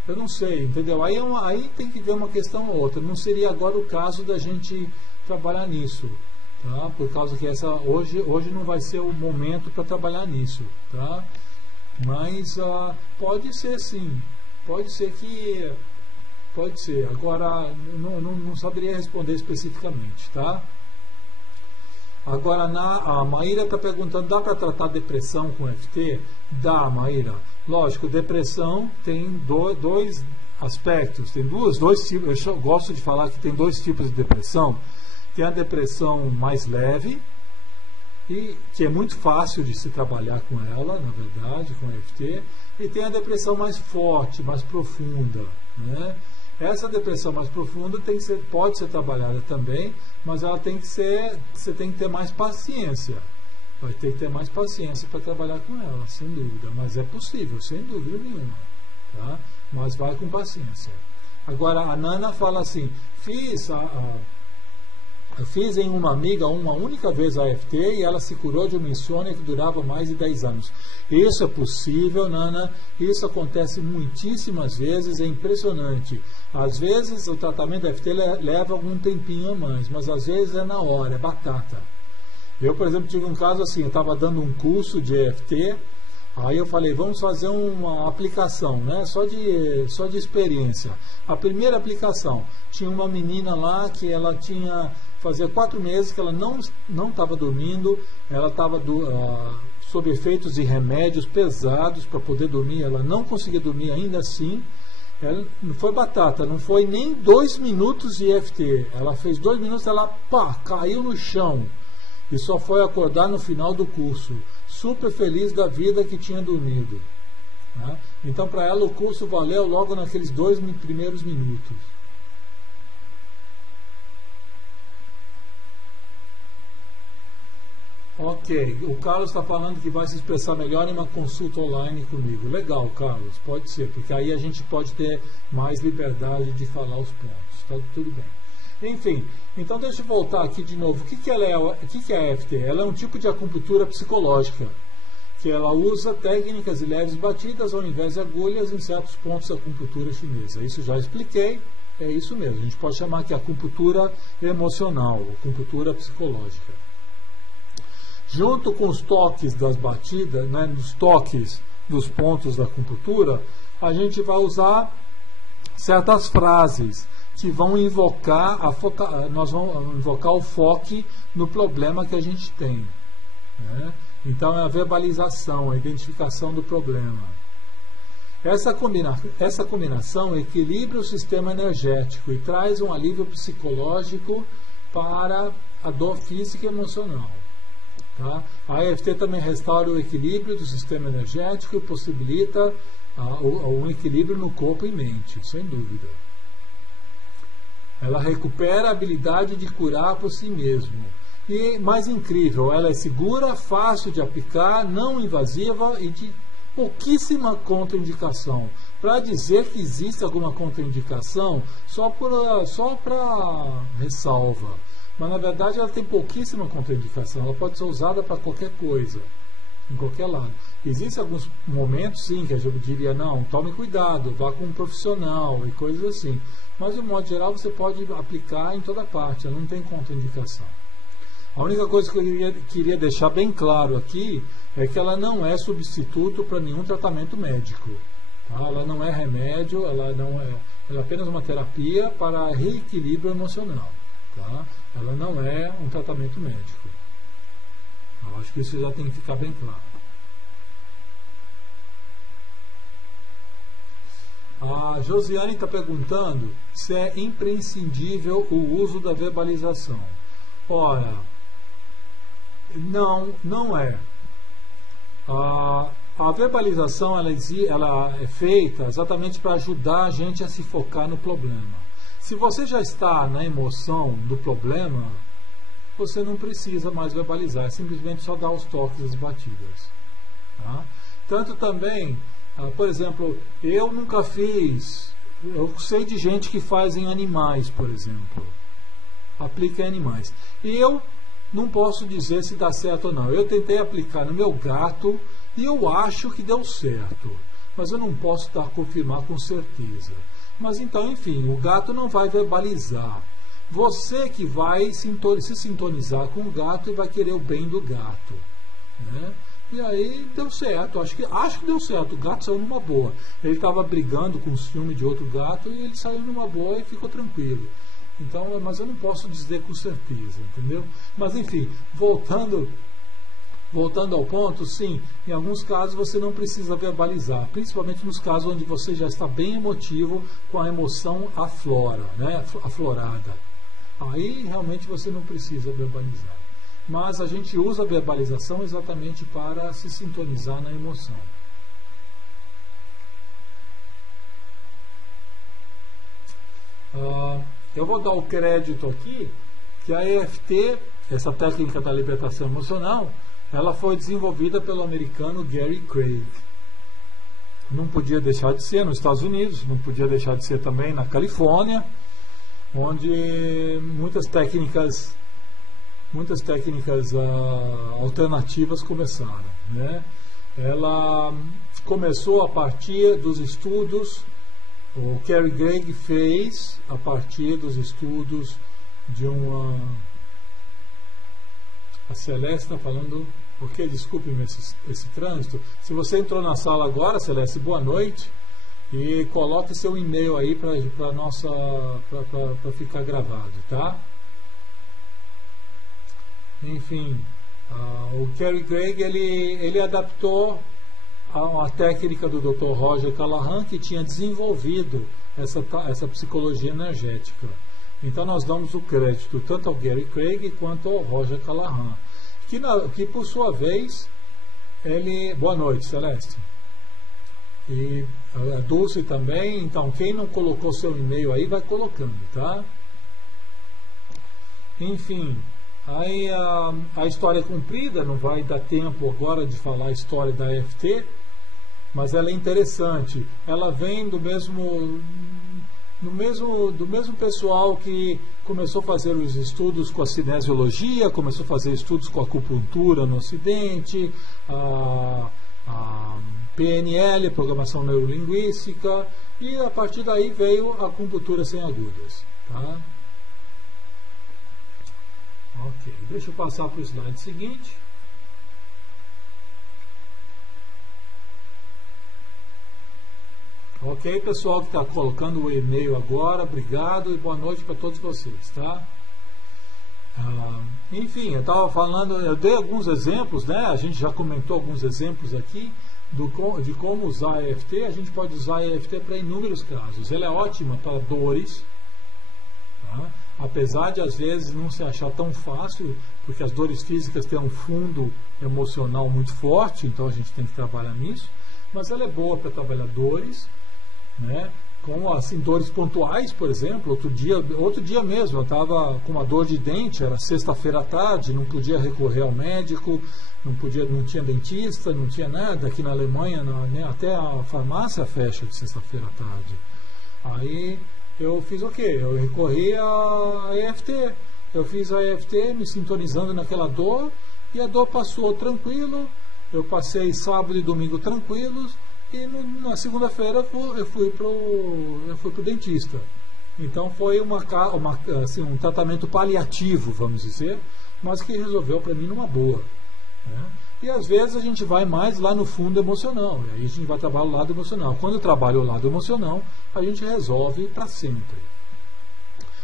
Eu não sei, entendeu? Aí tem que ver uma questão ou outra. Não seria agora o caso da gente trabalhar nisso. Tá? Por causa que hoje não vai ser o momento para trabalhar nisso. Tá? Mas pode ser sim. Pode ser que... Pode ser. Agora, não saberia responder especificamente, tá? Agora, a Maíra está perguntando, dá para tratar depressão com FT? Dá, Maíra. Lógico, depressão tem dois aspectos, tem dois tipos. Eu gosto de falar que tem dois tipos de depressão. Tem a depressão mais leve, que é muito fácil de se trabalhar com ela, na verdade, com FT. E tem a depressão mais forte, mais profunda, né? Essa depressão mais profunda pode ser trabalhada também, mas ela você tem que ter mais paciência. Vai ter que ter mais paciência para trabalhar com ela, sem dúvida. Mas é possível, sem dúvida nenhuma. Tá? Mas vai com paciência. Agora, a Nana fala assim, eu fiz em uma amiga uma única vez a EFT e ela se curou de uma insônia que durava mais de 10 anos. Isso é possível, Nana. Isso acontece muitíssimas vezes, é impressionante. Às vezes o tratamento da EFT leva algum tempinho a mais, mas às vezes é na hora, é batata. Eu, por exemplo, tive um caso assim, eu estava dando um curso de EFT, aí eu falei, vamos fazer uma aplicação, né? Só de experiência. A primeira aplicação, tinha uma menina lá que ela fazia 4 meses que ela não estava dormindo, ela estava sob efeitos de remédios pesados para poder dormir, ela não conseguia dormir ainda assim. Ela não foi batata, não foi nem 2 minutos de EFT. Ela fez 2 minutos, ela caiu no chão e só foi acordar no final do curso, super feliz da vida que tinha dormido. Tá? Então, para ela, o curso valeu logo naqueles 2 primeiros minutos. Ok, o Carlos está falando que vai se expressar melhor em uma consulta online comigo. Legal, Carlos, pode ser, porque aí a gente pode ter mais liberdade de falar os pontos. Tá tudo bem. Enfim, então deixa eu voltar aqui de novo. O que é a EFT? Ela é um tipo de acupuntura psicológica, que ela usa técnicas de leves batidas ao invés de agulhas em certos pontos da acupuntura chinesa. Isso já expliquei, é isso mesmo. A gente pode chamar que acupuntura emocional, acupuntura psicológica. Junto com os toques das batidas, né, nos toques dos pontos da acupuntura, a gente vai usar certas frases que vão invocar nós vamos invocar o foco no problema que a gente tem. Né? Então é a verbalização, a identificação do problema. Essa combinação equilibra o sistema energético e traz um alívio psicológico para a dor física e emocional. Tá? A EFT também restaura o equilíbrio do sistema energético e possibilita um equilíbrio no corpo e mente, sem dúvida. Ela recupera a habilidade de curar por si mesmo. E, mais incrível, ela é segura, fácil de aplicar, não invasiva e de pouquíssima contraindicação. Para dizer que existe alguma contraindicação, só para ressalva. Mas, na verdade, ela tem pouquíssima contraindicação. Ela pode ser usada para qualquer coisa. em qualquer lado. Existem alguns momentos, sim, que a gente diria, não, tome cuidado, vá com um profissional e coisas assim. Mas, de modo geral, você pode aplicar em toda parte, não tem contraindicação. A única coisa que eu queria deixar bem claro aqui é que ela não é substituto para nenhum tratamento médico. Tá? Ela não é remédio, ela é apenas uma terapia para reequilíbrio emocional. Tá? Ela não é um tratamento médico. Eu acho que isso já tem que ficar bem claro. A Josiane está perguntando se é imprescindível o uso da verbalização. Ora, não é. A verbalização ela é feita exatamente para ajudar a gente a se focar no problema. Se você já está na emoção do problema, você não precisa mais verbalizar, é simplesmente só dar os toques, as batidas. Tá? Tanto também, por exemplo, eu nunca fiz, eu sei de gente que faz em animais, por exemplo, aplica em animais. E eu não posso dizer se dá certo ou não. Eu tentei aplicar no meu gato e eu acho que deu certo, mas eu não posso confirmar com certeza. Mas então, enfim, o gato não vai verbalizar. Você que vai se sintonizar com o gato e vai querer o bem do gato. Né? E aí deu certo, acho que deu certo. O gato saiu numa boa. Ele estava brigando com o ciúme de outro gato e ele saiu numa boa e ficou tranquilo. Então, mas eu não posso dizer com certeza, entendeu? Mas enfim, voltando ao ponto, sim, em alguns casos você não precisa verbalizar, principalmente nos casos onde você já está bem emotivo, com a emoção aflorada. Aí realmente você não precisa verbalizar. Mas a gente usa a verbalização exatamente para se sintonizar na emoção. Eu vou dar o crédito aqui que a EFT, essa técnica da libertação emocional, ela foi desenvolvida pelo americano Gary Craig. Não podia deixar de ser nos Estados Unidos, não podia deixar de ser também na Califórnia, onde muitas técnicas alternativas começaram. Né? Ela começou a partir dos estudos, o Gary Craig fez a partir dos estudos de uma... A Celeste está falando... Porque, desculpe-me esse trânsito. Se você entrou na sala agora, Celeste, boa noite. E coloque seu e-mail aí para ficar gravado, tá? Enfim, o Gary Craig ele adaptou a técnica do Dr. Roger Callahan, que tinha desenvolvido essa psicologia energética. Então nós damos o crédito tanto ao Gary Craig quanto ao Roger Callahan, que por sua vez ele... Boa noite, Celeste. E a Dulce também. Então quem não colocou seu e-mail aí vai colocando, tá? Enfim, aí a história é comprida, não vai dar tempo agora de falar a história da EFT, mas ela é interessante. Ela vem do mesmo pessoal que começou a fazer os estudos com a cinesiologia, começou a fazer estudos com a acupuntura no Ocidente, a PNL, Programação Neurolinguística, e a partir daí veio a acupuntura sem agulhas. Tá? Ok, deixa eu passar para o slide seguinte. Ok, pessoal que está colocando o e-mail agora, obrigado e boa noite para todos vocês, tá? Enfim, eu estava falando, eu dei alguns exemplos, né? A gente já comentou alguns exemplos aqui de como usar a EFT. A gente pode usar a EFT para inúmeros casos. Ela é ótima para dores, tá? Apesar de às vezes não se achar tão fácil, porque as dores físicas têm um fundo emocional muito forte, então a gente tem que trabalhar nisso, mas ela é boa para trabalhar dores, né? Com assim, dores pontuais, por exemplo. Outro dia mesmo eu estava com uma dor de dente, era sexta-feira à tarde, não podia recorrer ao médico, não tinha dentista, não tinha nada. Aqui na Alemanha, até a farmácia fecha de sexta-feira à tarde. Aí eu fiz o quê? Eu recorri à EFT. Eu fiz a EFT me sintonizando naquela dor, e a dor passou tranquilo. eu passei sábado e domingo tranquilos, e na segunda-feira eu fui pro dentista. Então foi assim, um tratamento paliativo, vamos dizer, mas que resolveu para mim numa boa, né? E às vezes a gente vai mais lá no fundo emocional, e aí a gente vai trabalhar o lado emocional. Quando eu trabalho o lado emocional, a gente resolve para sempre.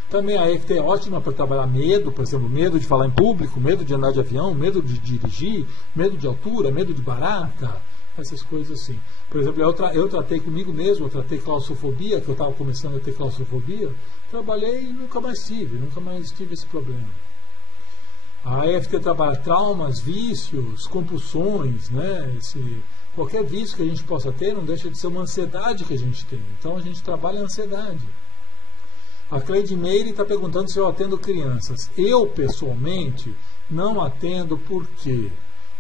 Também a EFT é ótima para trabalhar medo, por exemplo, medo de falar em público, medo de andar de avião, medo de dirigir, medo de altura, medo de barata, essas coisas assim. Por exemplo, eu tratei comigo mesmo, eu tratei claustrofobia, que eu estava começando a ter claustrofobia, trabalhei e nunca mais tive esse problema. A EFT trabalha traumas, vícios, compulsões, né? Qualquer vício que a gente possa ter não deixa de ser uma ansiedade que a gente tem. Então a gente trabalha a ansiedade. A Cleide Meire está perguntando se eu atendo crianças. Eu, pessoalmente, não atendo porque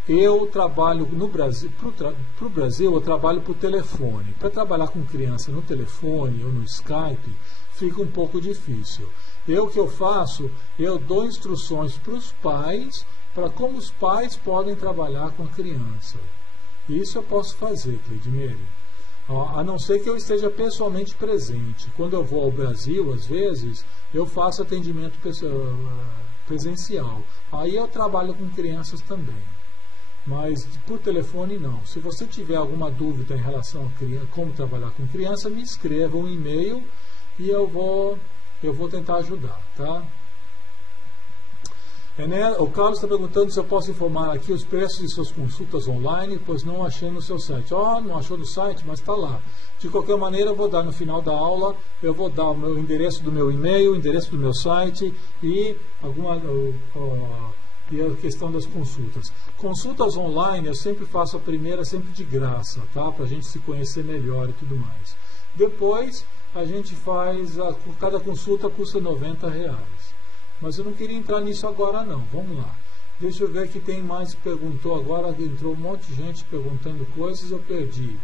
eu trabalho no Brasil, para o Brasil eu trabalho por telefone. Para trabalhar com criança no telefone ou no Skype, fica um pouco difícil. O que eu faço, eu dou instruções para os pais, para como os pais podem trabalhar com a criança. Isso eu posso fazer, Cleide Meire. A não ser que eu esteja pessoalmente presente. Quando eu vou ao Brasil, às vezes, eu faço atendimento presencial. Aí eu trabalho com crianças também. Mas por telefone não. Se você tiver alguma dúvida em relação a como trabalhar com criança, me escreva um e-mail e eu vou tentar ajudar, tá? O Carlos está perguntando se eu posso informar aqui os preços de suas consultas online, pois não achei no seu site. Não achou no site, mas está lá. De qualquer maneira, eu vou dar no final da aula, eu vou dar o meu endereço do meu e-mail, o endereço do meu site e a questão das consultas. Consultas online, eu sempre faço a primeira, sempre de graça, tá? Para a gente se conhecer melhor e tudo mais. Depois, a gente faz, cada consulta custa R$90. Mas eu não queria entrar nisso agora não. Vamos lá. Deixa eu ver que tem mais que perguntou agora. Entrou um monte de gente perguntando coisas, eu perdi.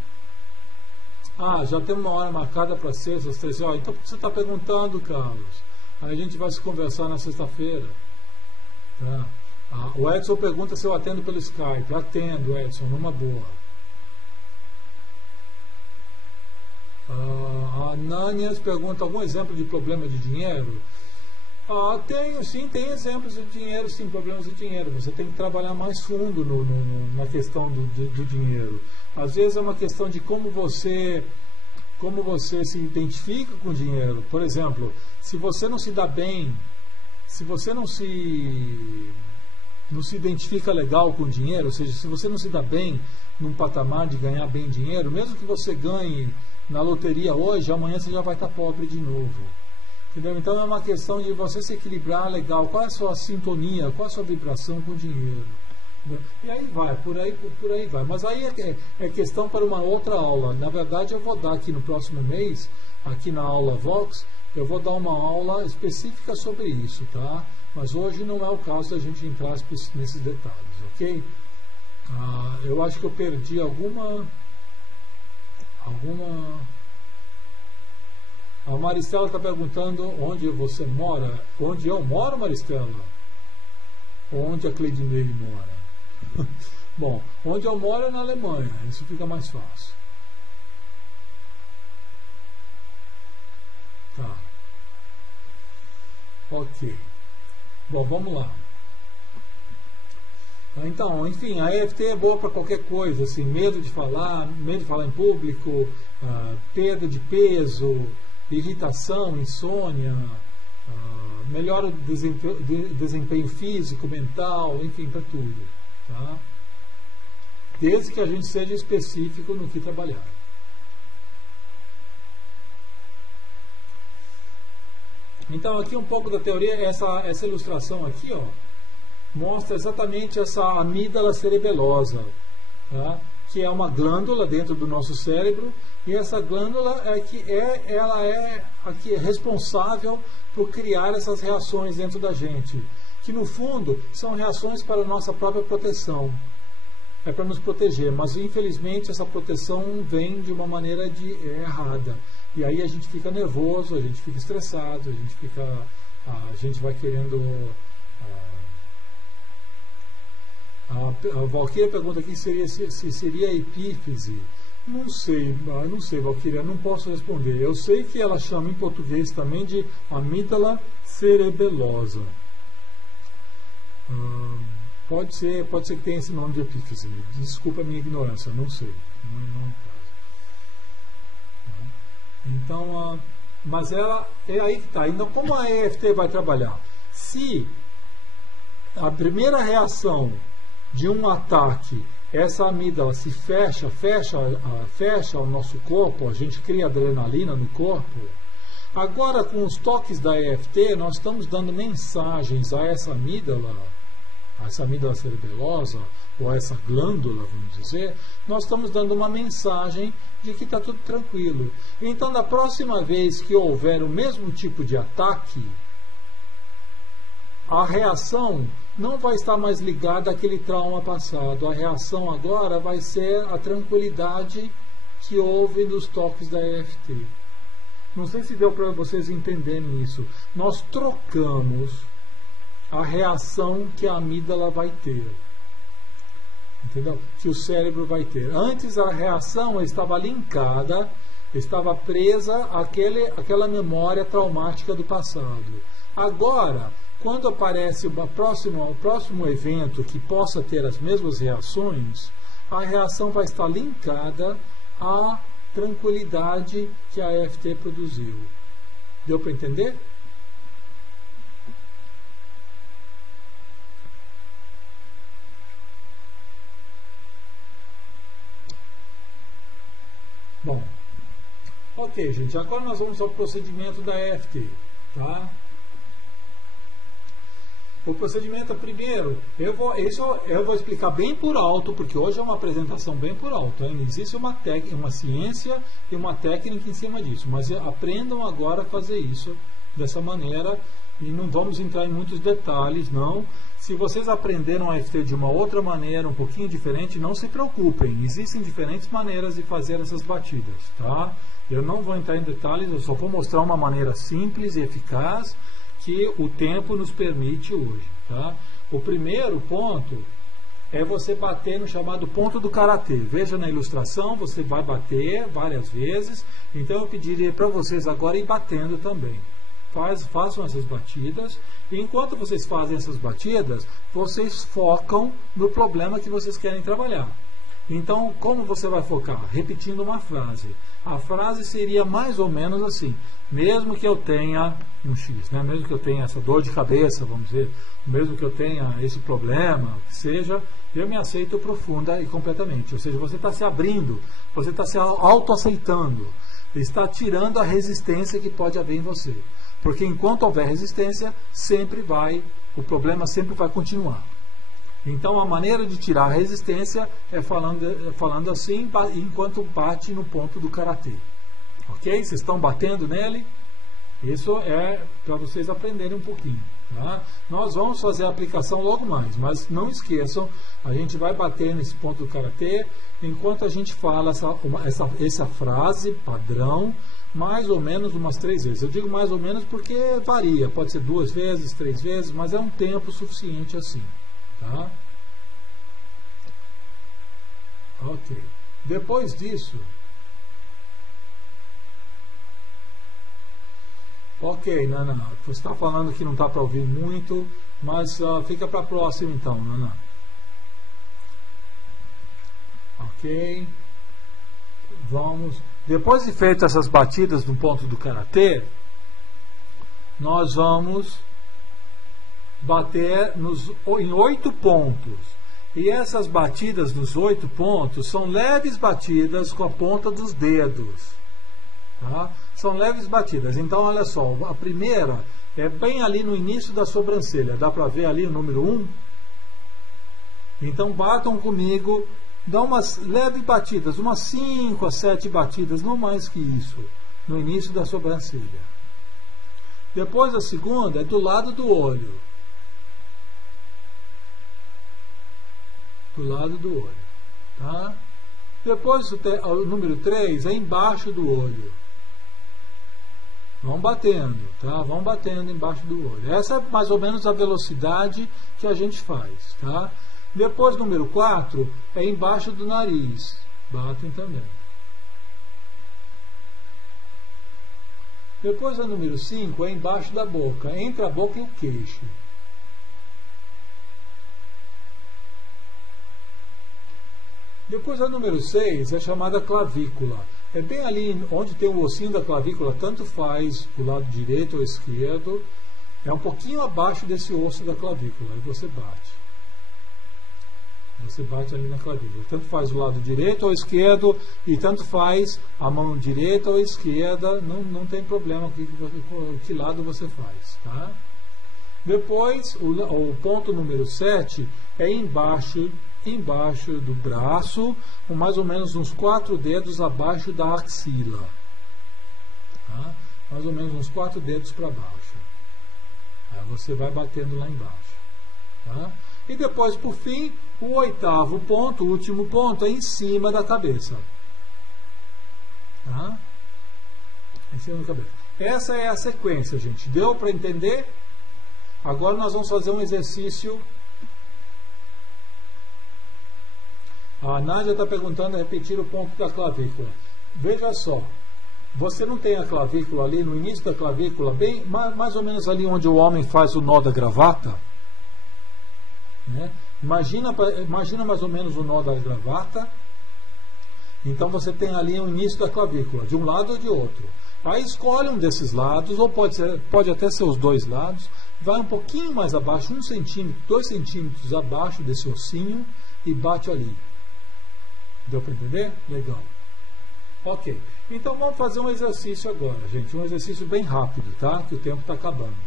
Já tem uma hora marcada para sexta, às 13 horas. Então por que você está perguntando, Carlos? Aí a gente vai se conversar na sexta-feira. Tá? O Edson pergunta se eu atendo pelo Skype. Atendo, Edson, numa boa. A Nanias pergunta algum exemplo de problema de dinheiro? Tem exemplos de dinheiro, sim, problemas de dinheiro. Você tem que trabalhar mais fundo na questão do dinheiro. Às vezes é uma questão de como você se identifica com o dinheiro. Por exemplo, se você não se dá bem, se você não se identifica legal com o dinheiro, ou seja, se você não se dá bem num patamar de ganhar bem dinheiro, mesmo que você ganhe na loteria hoje, amanhã você já vai estar pobre de novo. Entendeu? Então é uma questão de você se equilibrar legal. Qual é a sua sintonia, qual é a sua vibração com o dinheiro? Entendeu? E aí vai, por aí vai. Mas aí é questão para uma outra aula. Na verdade, eu vou dar aqui no próximo mês, aqui na aula Vox, eu vou dar uma aula específica sobre isso, tá? Mas hoje não é o caso da gente entrar nesses detalhes, ok? Eu acho que eu perdi alguma... A Maristela está perguntando onde você mora. Onde eu moro, Maristela? Onde a Cleide Meire mora? Bom, onde eu moro é na Alemanha. Isso fica mais fácil. Tá. Ok. Bom, vamos lá. Então, enfim, a EFT é boa para qualquer coisa, assim, medo de falar em público, perda de peso, irritação, insônia, melhora o desempenho físico, mental, enfim, para tudo. Tá? Desde que a gente seja específico no que trabalhar. Então, aqui um pouco da teoria, essa ilustração aqui, ó, mostra exatamente essa amígdala cerebelosa, tá? Que é uma glândula dentro do nosso cérebro, e essa glândula ela é a que é responsável por criar essas reações dentro da gente, que no fundo são reações para a nossa própria proteção, é para nos proteger, mas infelizmente essa proteção vem de uma maneira errada, e aí a gente fica nervoso, a gente fica estressado, a gente vai querendo A Valquíria pergunta aqui se seria epífise. Não sei, Valquíria, não posso responder. Eu sei que ela chama em português também de amígdala cerebelosa. Pode ser que tenha esse nome de epífise. Desculpa a minha ignorância, não sei. Então, mas ela é aí que está. Então, como a EFT vai trabalhar? Se a primeira reação de um ataque, essa amígdala se fecha o nosso corpo, a gente cria adrenalina no corpo. Agora, com os toques da EFT, nós estamos dando mensagens a essa amígdala cerebelosa, ou a essa glândula, vamos dizer, nós estamos dando uma mensagem de que está tudo tranquilo. Então, da próxima vez que houver o mesmo tipo de ataque, a reação não vai estar mais ligada àquele trauma passado. A reação agora vai ser a tranquilidade que houve nos toques da EFT. Não sei se deu para vocês entenderem isso. Nós trocamos a reação que a amígdala vai ter. Entendeu? Que o cérebro vai ter. Antes a reação estava linkada, estava presa àquela memória traumática do passado. Agora, quando aparece o próximo evento que possa ter as mesmas reações, a reação vai estar linkada à tranquilidade que a EFT produziu. Deu para entender? Bom, ok, gente, agora nós vamos ao procedimento da EFT, tá? O procedimento primeiro, eu vou explicar bem por alto, porque hoje é uma apresentação bem por alto. Hein? Existe uma ciência e uma técnica em cima disso, mas aprendam agora a fazer isso dessa maneira e não vamos entrar em muitos detalhes, não. Se vocês aprenderam a EFT de uma outra maneira, um pouquinho diferente, não se preocupem. Existem diferentes maneiras de fazer essas batidas, tá? Eu não vou entrar em detalhes, eu só vou mostrar uma maneira simples e eficaz que o tempo nos permite hoje, tá? O primeiro ponto é você bater no chamado ponto do karatê. Veja na ilustração, você vai bater várias vezes. Então eu pediria para vocês agora ir batendo também. Façam essas batidas. E enquanto vocês fazem essas batidas, vocês focam no problema que vocês querem trabalhar. Então, como você vai focar? Repetindo uma frase. A frase seria mais ou menos assim: mesmo que eu tenha um X, né? Mesmo que eu tenha essa dor de cabeça, vamos dizer, mesmo que eu tenha esse problema, que seja, eu me aceito profunda e completamente. Ou seja, você está se abrindo, você está se autoaceitando, está tirando a resistência que pode haver em você. Porque enquanto houver resistência, o problema sempre vai continuar. Então a maneira de tirar a resistência é falando assim, enquanto bate no ponto do karatê. Ok? Vocês estão batendo nele? Isso é para vocês aprenderem um pouquinho. Tá? Nós vamos fazer a aplicação logo mais, mas não esqueçam, a gente vai bater nesse ponto do karatê enquanto a gente fala essa frase padrão, mais ou menos umas 3 vezes. Eu digo mais ou menos porque varia, pode ser 2 vezes, 3 vezes, mas é um tempo suficiente assim. Tá? Ok. Depois disso, ok, Nana, você está falando que não está para ouvir muito, mas fica para a próxima então, Nana. Ok. Vamos. Depois de feitas essas batidas no ponto do karatê, nós vamos bater em 8 pontos. E essas batidas nos 8 pontos são leves batidas com a ponta dos dedos. Tá? São leves batidas. Então, olha só, a primeira é bem ali no início da sobrancelha. Dá para ver ali o número 1? Então, batam comigo, dá umas leves batidas, umas 5 a 7 batidas, não mais que isso, no início da sobrancelha. Depois, a segunda é do lado do olho. Do lado do olho. Tá? Depois, o número 3 é embaixo do olho. Vão batendo, tá? Vão batendo embaixo do olho. Essa é mais ou menos a velocidade que a gente faz, tá? Depois, número 4, é embaixo do nariz. Batem também. Depois, a número 5, é embaixo da boca, entre a boca e o queixo. Depois, a número 6 é chamada clavícula. É bem ali onde tem o ossinho da clavícula, tanto faz o lado direito ou esquerdo. É um pouquinho abaixo desse osso da clavícula. Aí você bate. Você bate ali na clavícula. Tanto faz o lado direito ou esquerdo, e tanto faz a mão direita ou esquerda. Não tem problema que lado você faz. Tá? Depois, o ponto número 7 é embaixo do braço, com mais ou menos uns 4 dedos abaixo da axila. Tá? Mais ou menos uns 4 dedos para baixo. Aí você vai batendo lá embaixo. Tá? E depois, por fim, o 8º ponto, o último ponto, é em cima da cabeça. Tá? Em cima da cabeça. Essa é a sequência, gente. Deu para entender? Agora nós vamos fazer um exercício. A Nádia está perguntando a repetir o ponto da clavícula. Veja só, você não tem a clavícula ali, no início da clavícula, bem, mais ou menos ali onde o homem faz o nó da gravata? Né? Imagina mais ou menos o nó da gravata. Então você tem ali o início da clavícula, de um lado ou de outro. Aí escolhe um desses lados, ou pode até ser os dois lados, vai um pouquinho mais abaixo, 1 centímetro, 2 centímetros abaixo desse ossinho e bate ali. Deu para entender? Legal. Ok. Então vamos fazer um exercício agora, gente. Um exercício bem rápido, tá? Que o tempo está acabando.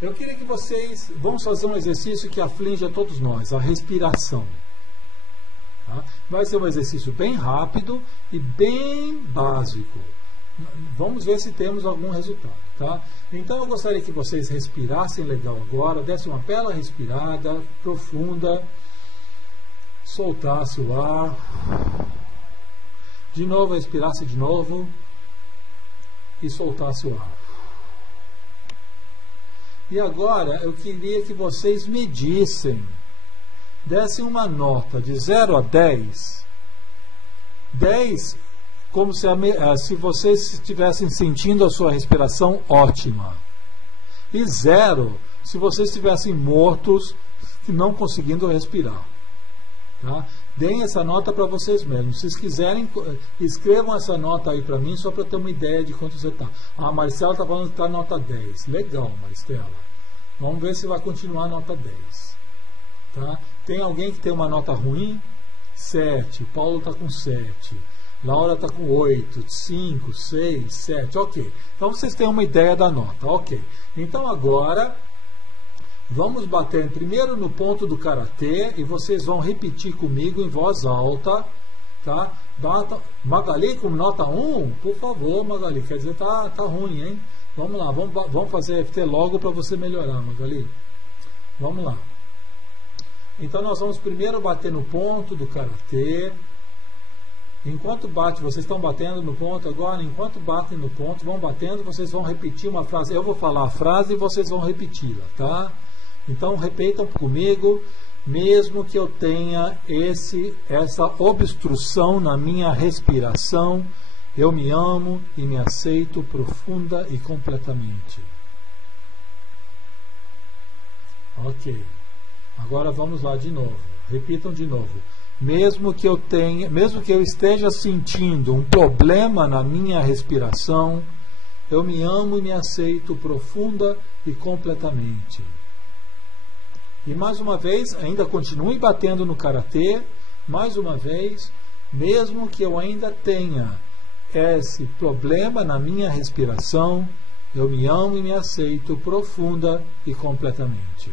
Eu queria que vocês... Vamos fazer um exercício que aflige a todos nós, a respiração. Tá? Vai ser um exercício bem rápido e bem básico. Vamos ver se temos algum resultado, tá? Então eu gostaria que vocês respirassem legal agora, dessem uma bela respirada profunda, soltasse o ar, de novo respirasse de novo e soltasse o ar. E agora eu queria que vocês medissem, dessem uma nota de 0 a 10. 10 como se vocês estivessem sentindo a sua respiração ótima. E 0 se vocês estivessem mortos, não conseguindo respirar. Tá? Deem essa nota para vocês mesmos. Se vocês quiserem, escrevam essa nota aí para mim, só para ter uma ideia de quanto você está. A Maristela está falando que está nota 10. Legal, Maristela. Vamos ver se vai continuar nota 10. Tá? Tem alguém que tem uma nota ruim? 7. Paulo está com 7. Laura está com 8. 5, 6, 7. Ok. Então vocês têm uma ideia da nota. Ok. Então agora... vamos bater primeiro no ponto do karatê e vocês vão repetir comigo em voz alta, tá? Magali com nota 1, por favor, Magali, quer dizer, tá ruim, hein? Vamos lá, vamos fazer FT logo para você melhorar, Magali. Vamos lá. Então nós vamos primeiro bater no ponto do karatê. Enquanto bate, vocês estão batendo no ponto agora, enquanto batem no ponto, vão batendo, vocês vão repetir uma frase. Eu vou falar a frase e vocês vão repeti-la, tá? Então repitam comigo, mesmo que eu tenha essa obstrução na minha respiração, eu me amo e me aceito profunda e completamente. Ok. Agora vamos lá de novo. Repitam de novo. Mesmo que eu esteja sentindo um problema na minha respiração, eu me amo e me aceito profunda e completamente. E mais uma vez, ainda continue batendo no karatê, mais uma vez, mesmo que eu ainda tenha esse problema na minha respiração, eu me amo e me aceito profunda e completamente.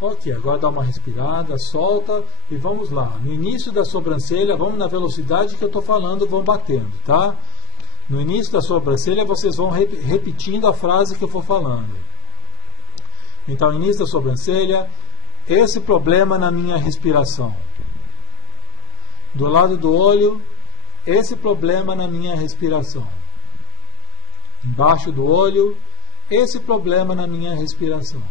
Ok, agora dá uma respirada, solta e vamos lá. No início da sobrancelha, vamos na velocidade que eu estou falando, vão batendo, tá? No início da sobrancelha, vocês vão repetindo a frase que eu for falando. Então, início da sobrancelha, esse problema na minha respiração. Do lado do olho, esse problema na minha respiração. Embaixo do olho, esse problema na minha respiração.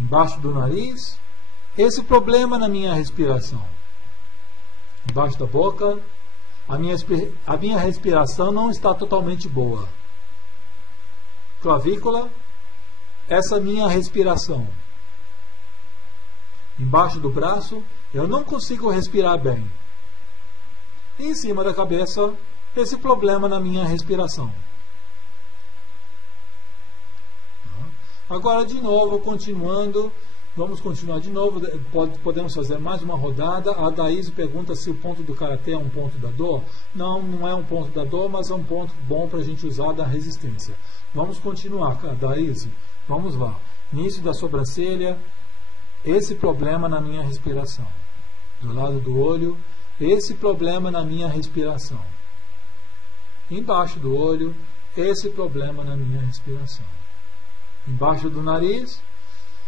Embaixo do nariz, esse problema na minha respiração. Embaixo da boca, a minha respiração não está totalmente boa. Clavícula, essa minha respiração. Embaixo do braço, eu não consigo respirar bem. E em cima da cabeça, esse problema na minha respiração. Agora, de novo, continuando, vamos continuar de novo, podemos fazer mais uma rodada. A Daíse pergunta se o ponto do karatê é um ponto da dor. Não, não é um ponto da dor, mas é um ponto bom para a gente usar da resistência. Vamos continuar, Daíse. Vamos lá. Início da sobrancelha, esse problema na minha respiração. Do lado do olho, esse problema na minha respiração. Embaixo do olho, esse problema na minha respiração. Embaixo do nariz,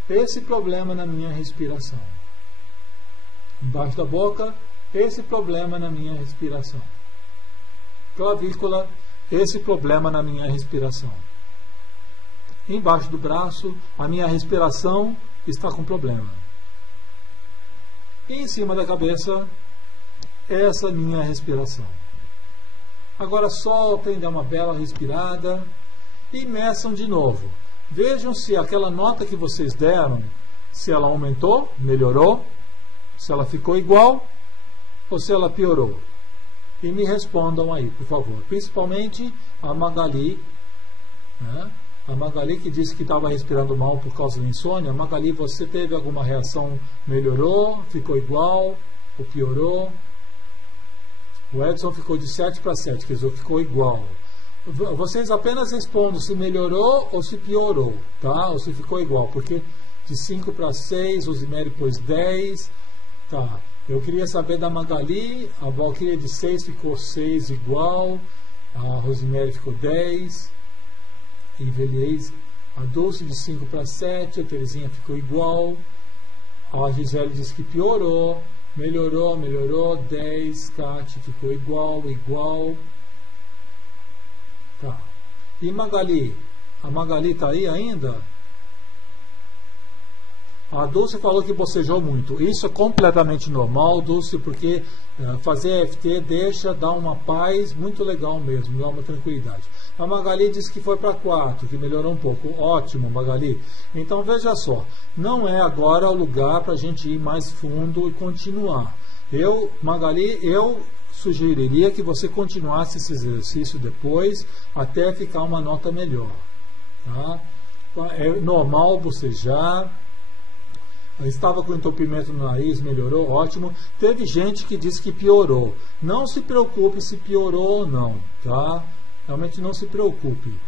esse problema na minha respiração. Embaixo da boca, esse problema na minha respiração. Clavícula, esse problema na minha respiração. Embaixo do braço, a minha respiração está com problema. E em cima da cabeça, essa minha respiração. Agora soltem, dê uma bela respirada e meçam de novo. Vejam se aquela nota que vocês deram, se ela aumentou, melhorou, se ela ficou igual ou se ela piorou. E me respondam aí, por favor. Principalmente a Magali, né? A Magali que disse que estava respirando mal por causa da insônia. Magali, você teve alguma reação? Melhorou? Ficou igual? Ou piorou? O Edson ficou de 7 para 7, quer dizer, ficou igual. Vocês apenas respondam se melhorou ou se piorou, tá? Ou se ficou igual, porque de 5 para 6, o Zimério pôs 10, tá? Eu queria saber da Magali, a Valquíria de 6 ficou 6 igual, a Rosemary ficou 10, e Veliez, a Dulce de 5 para 7, a Terezinha ficou igual, a Gisele disse que piorou, melhorou, 10, Kate ficou igual. Tá. E Magali? A Magali está aí ainda? A Dulce falou que bocejou muito. Isso é completamente normal, Dulce, porque fazer EFT dá uma paz muito legal mesmo, dá uma tranquilidade. A Magali disse que foi para 4, que melhorou um pouco. Ótimo, Magali. Então veja só, não é agora o lugar para a gente ir mais fundo e continuar. Magali, eu sugeriria que você continuasse esse exercício depois, até ficar uma nota melhor. Tá? É normal bocejar. Estava com entupimento no nariz, melhorou, ótimo. Teve gente que disse que piorou. Não se preocupe se piorou ou não, tá? Realmente não se preocupe.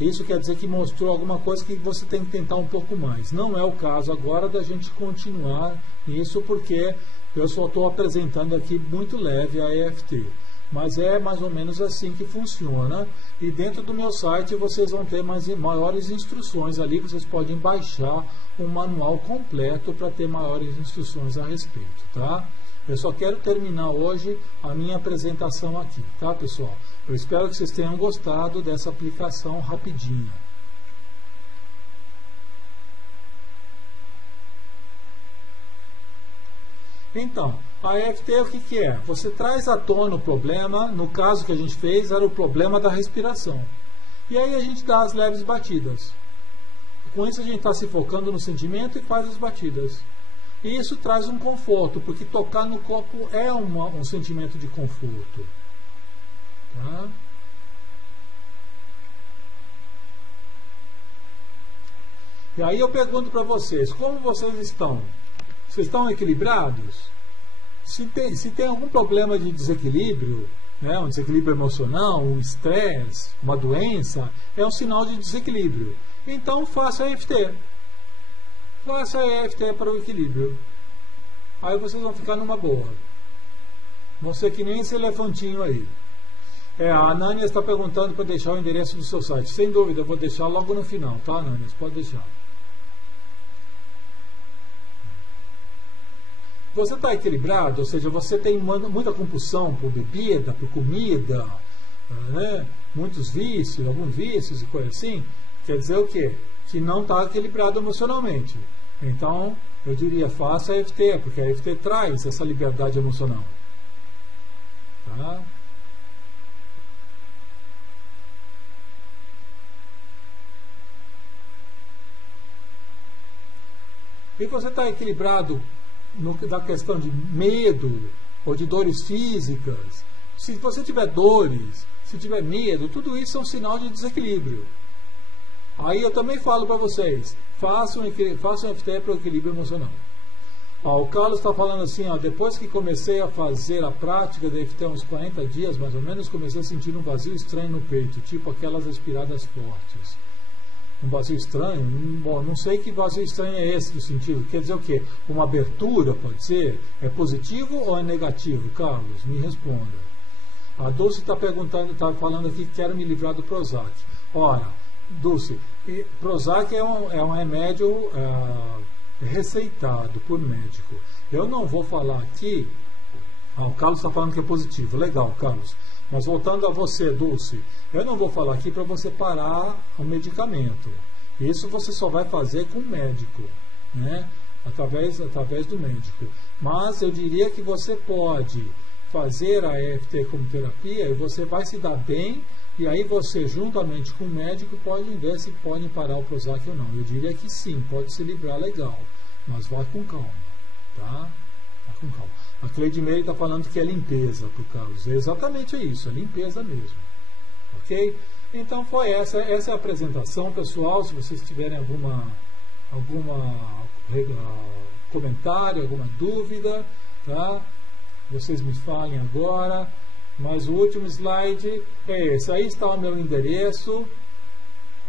Isso quer dizer que mostrou alguma coisa que você tem que tentar um pouco mais. Não é o caso agora da gente continuar nisso, porque eu só estou apresentando aqui muito leve a EFT. Mas é mais ou menos assim que funciona. E dentro do meu site vocês vão ter maiores instruções ali. Vocês podem baixar um manual completo para ter maiores instruções a respeito, tá? Eu só quero terminar hoje a minha apresentação aqui, tá, pessoal? Eu espero que vocês tenham gostado dessa aplicação rapidinha. Então, a EFT o que é? Você traz à tona o problema, no caso que a gente fez, era o problema da respiração. E aí a gente dá as leves batidas. Com isso a gente está se focando no sentimento e faz as batidas. E isso traz um conforto, porque tocar no corpo é um sentimento de conforto. Tá? E aí eu pergunto para vocês, como vocês estão? Vocês estão equilibrados? Se tem algum problema de desequilíbrio, né, um desequilíbrio emocional, um estresse, uma doença, é um sinal de desequilíbrio. Então faça a EFT. Faça a EFT para o equilíbrio. Aí vocês vão ficar numa boa. Vão ser que nem esse elefantinho aí. A Anânia está perguntando para deixar o endereço do seu site. Sem dúvida, eu vou deixar logo no final, tá, Anânia? Pode deixar. Você está equilibrado, ou seja, você tem muita compulsão por bebida, por comida, né? Muitos vícios, alguns vícios e coisa assim. quer dizer o quê? Que não está equilibrado emocionalmente. Então, eu diria, faça a EFT, porque a EFT traz essa liberdade emocional. Tá? E você está equilibrado na questão de medo ou de dores físicas. Se você tiver dores, se tiver medo, tudo isso é um sinal de desequilíbrio. Aí eu também falo para vocês, façam EFT para o equilíbrio emocional. Ó, o Carlos está falando assim, ó, depois que comecei a fazer a prática da EFT há uns 40 dias, mais ou menos, comecei a sentir um vazio estranho no peito, tipo aquelas respiradas fortes. Um vazio estranho? Bom, não sei que vazio estranho é esse do sentido. Quer dizer o quê? Uma abertura, pode ser? É positivo ou é negativo? Carlos, me responda. A Dulce está perguntando, está falando aqui que quer me livrar do Prozac. Ora, Dulce, Prozac é um remédio receitado por médico. Eu não vou falar aqui. O Carlos está falando que é positivo. Legal, Carlos. Mas voltando a você, Dulce, eu não vou falar aqui para você parar o medicamento. Isso você só vai fazer com o médico, né? Através do médico. Mas eu diria que você pode fazer a EFT como terapia e você vai se dar bem, e aí você, juntamente com o médico, pode ver se pode parar o Prozac ou não. Eu diria que sim, pode se livrar legal, mas vá com calma, tá? Vá com calma. A Cleide Meire está falando que é limpeza para o Carlos. É exatamente isso, é limpeza mesmo. Ok? Então foi essa é a apresentação, pessoal. Se vocês tiverem alguma comentário, alguma dúvida, tá? Vocês me falem agora. Mas o último slide é esse. Aí está o meu endereço.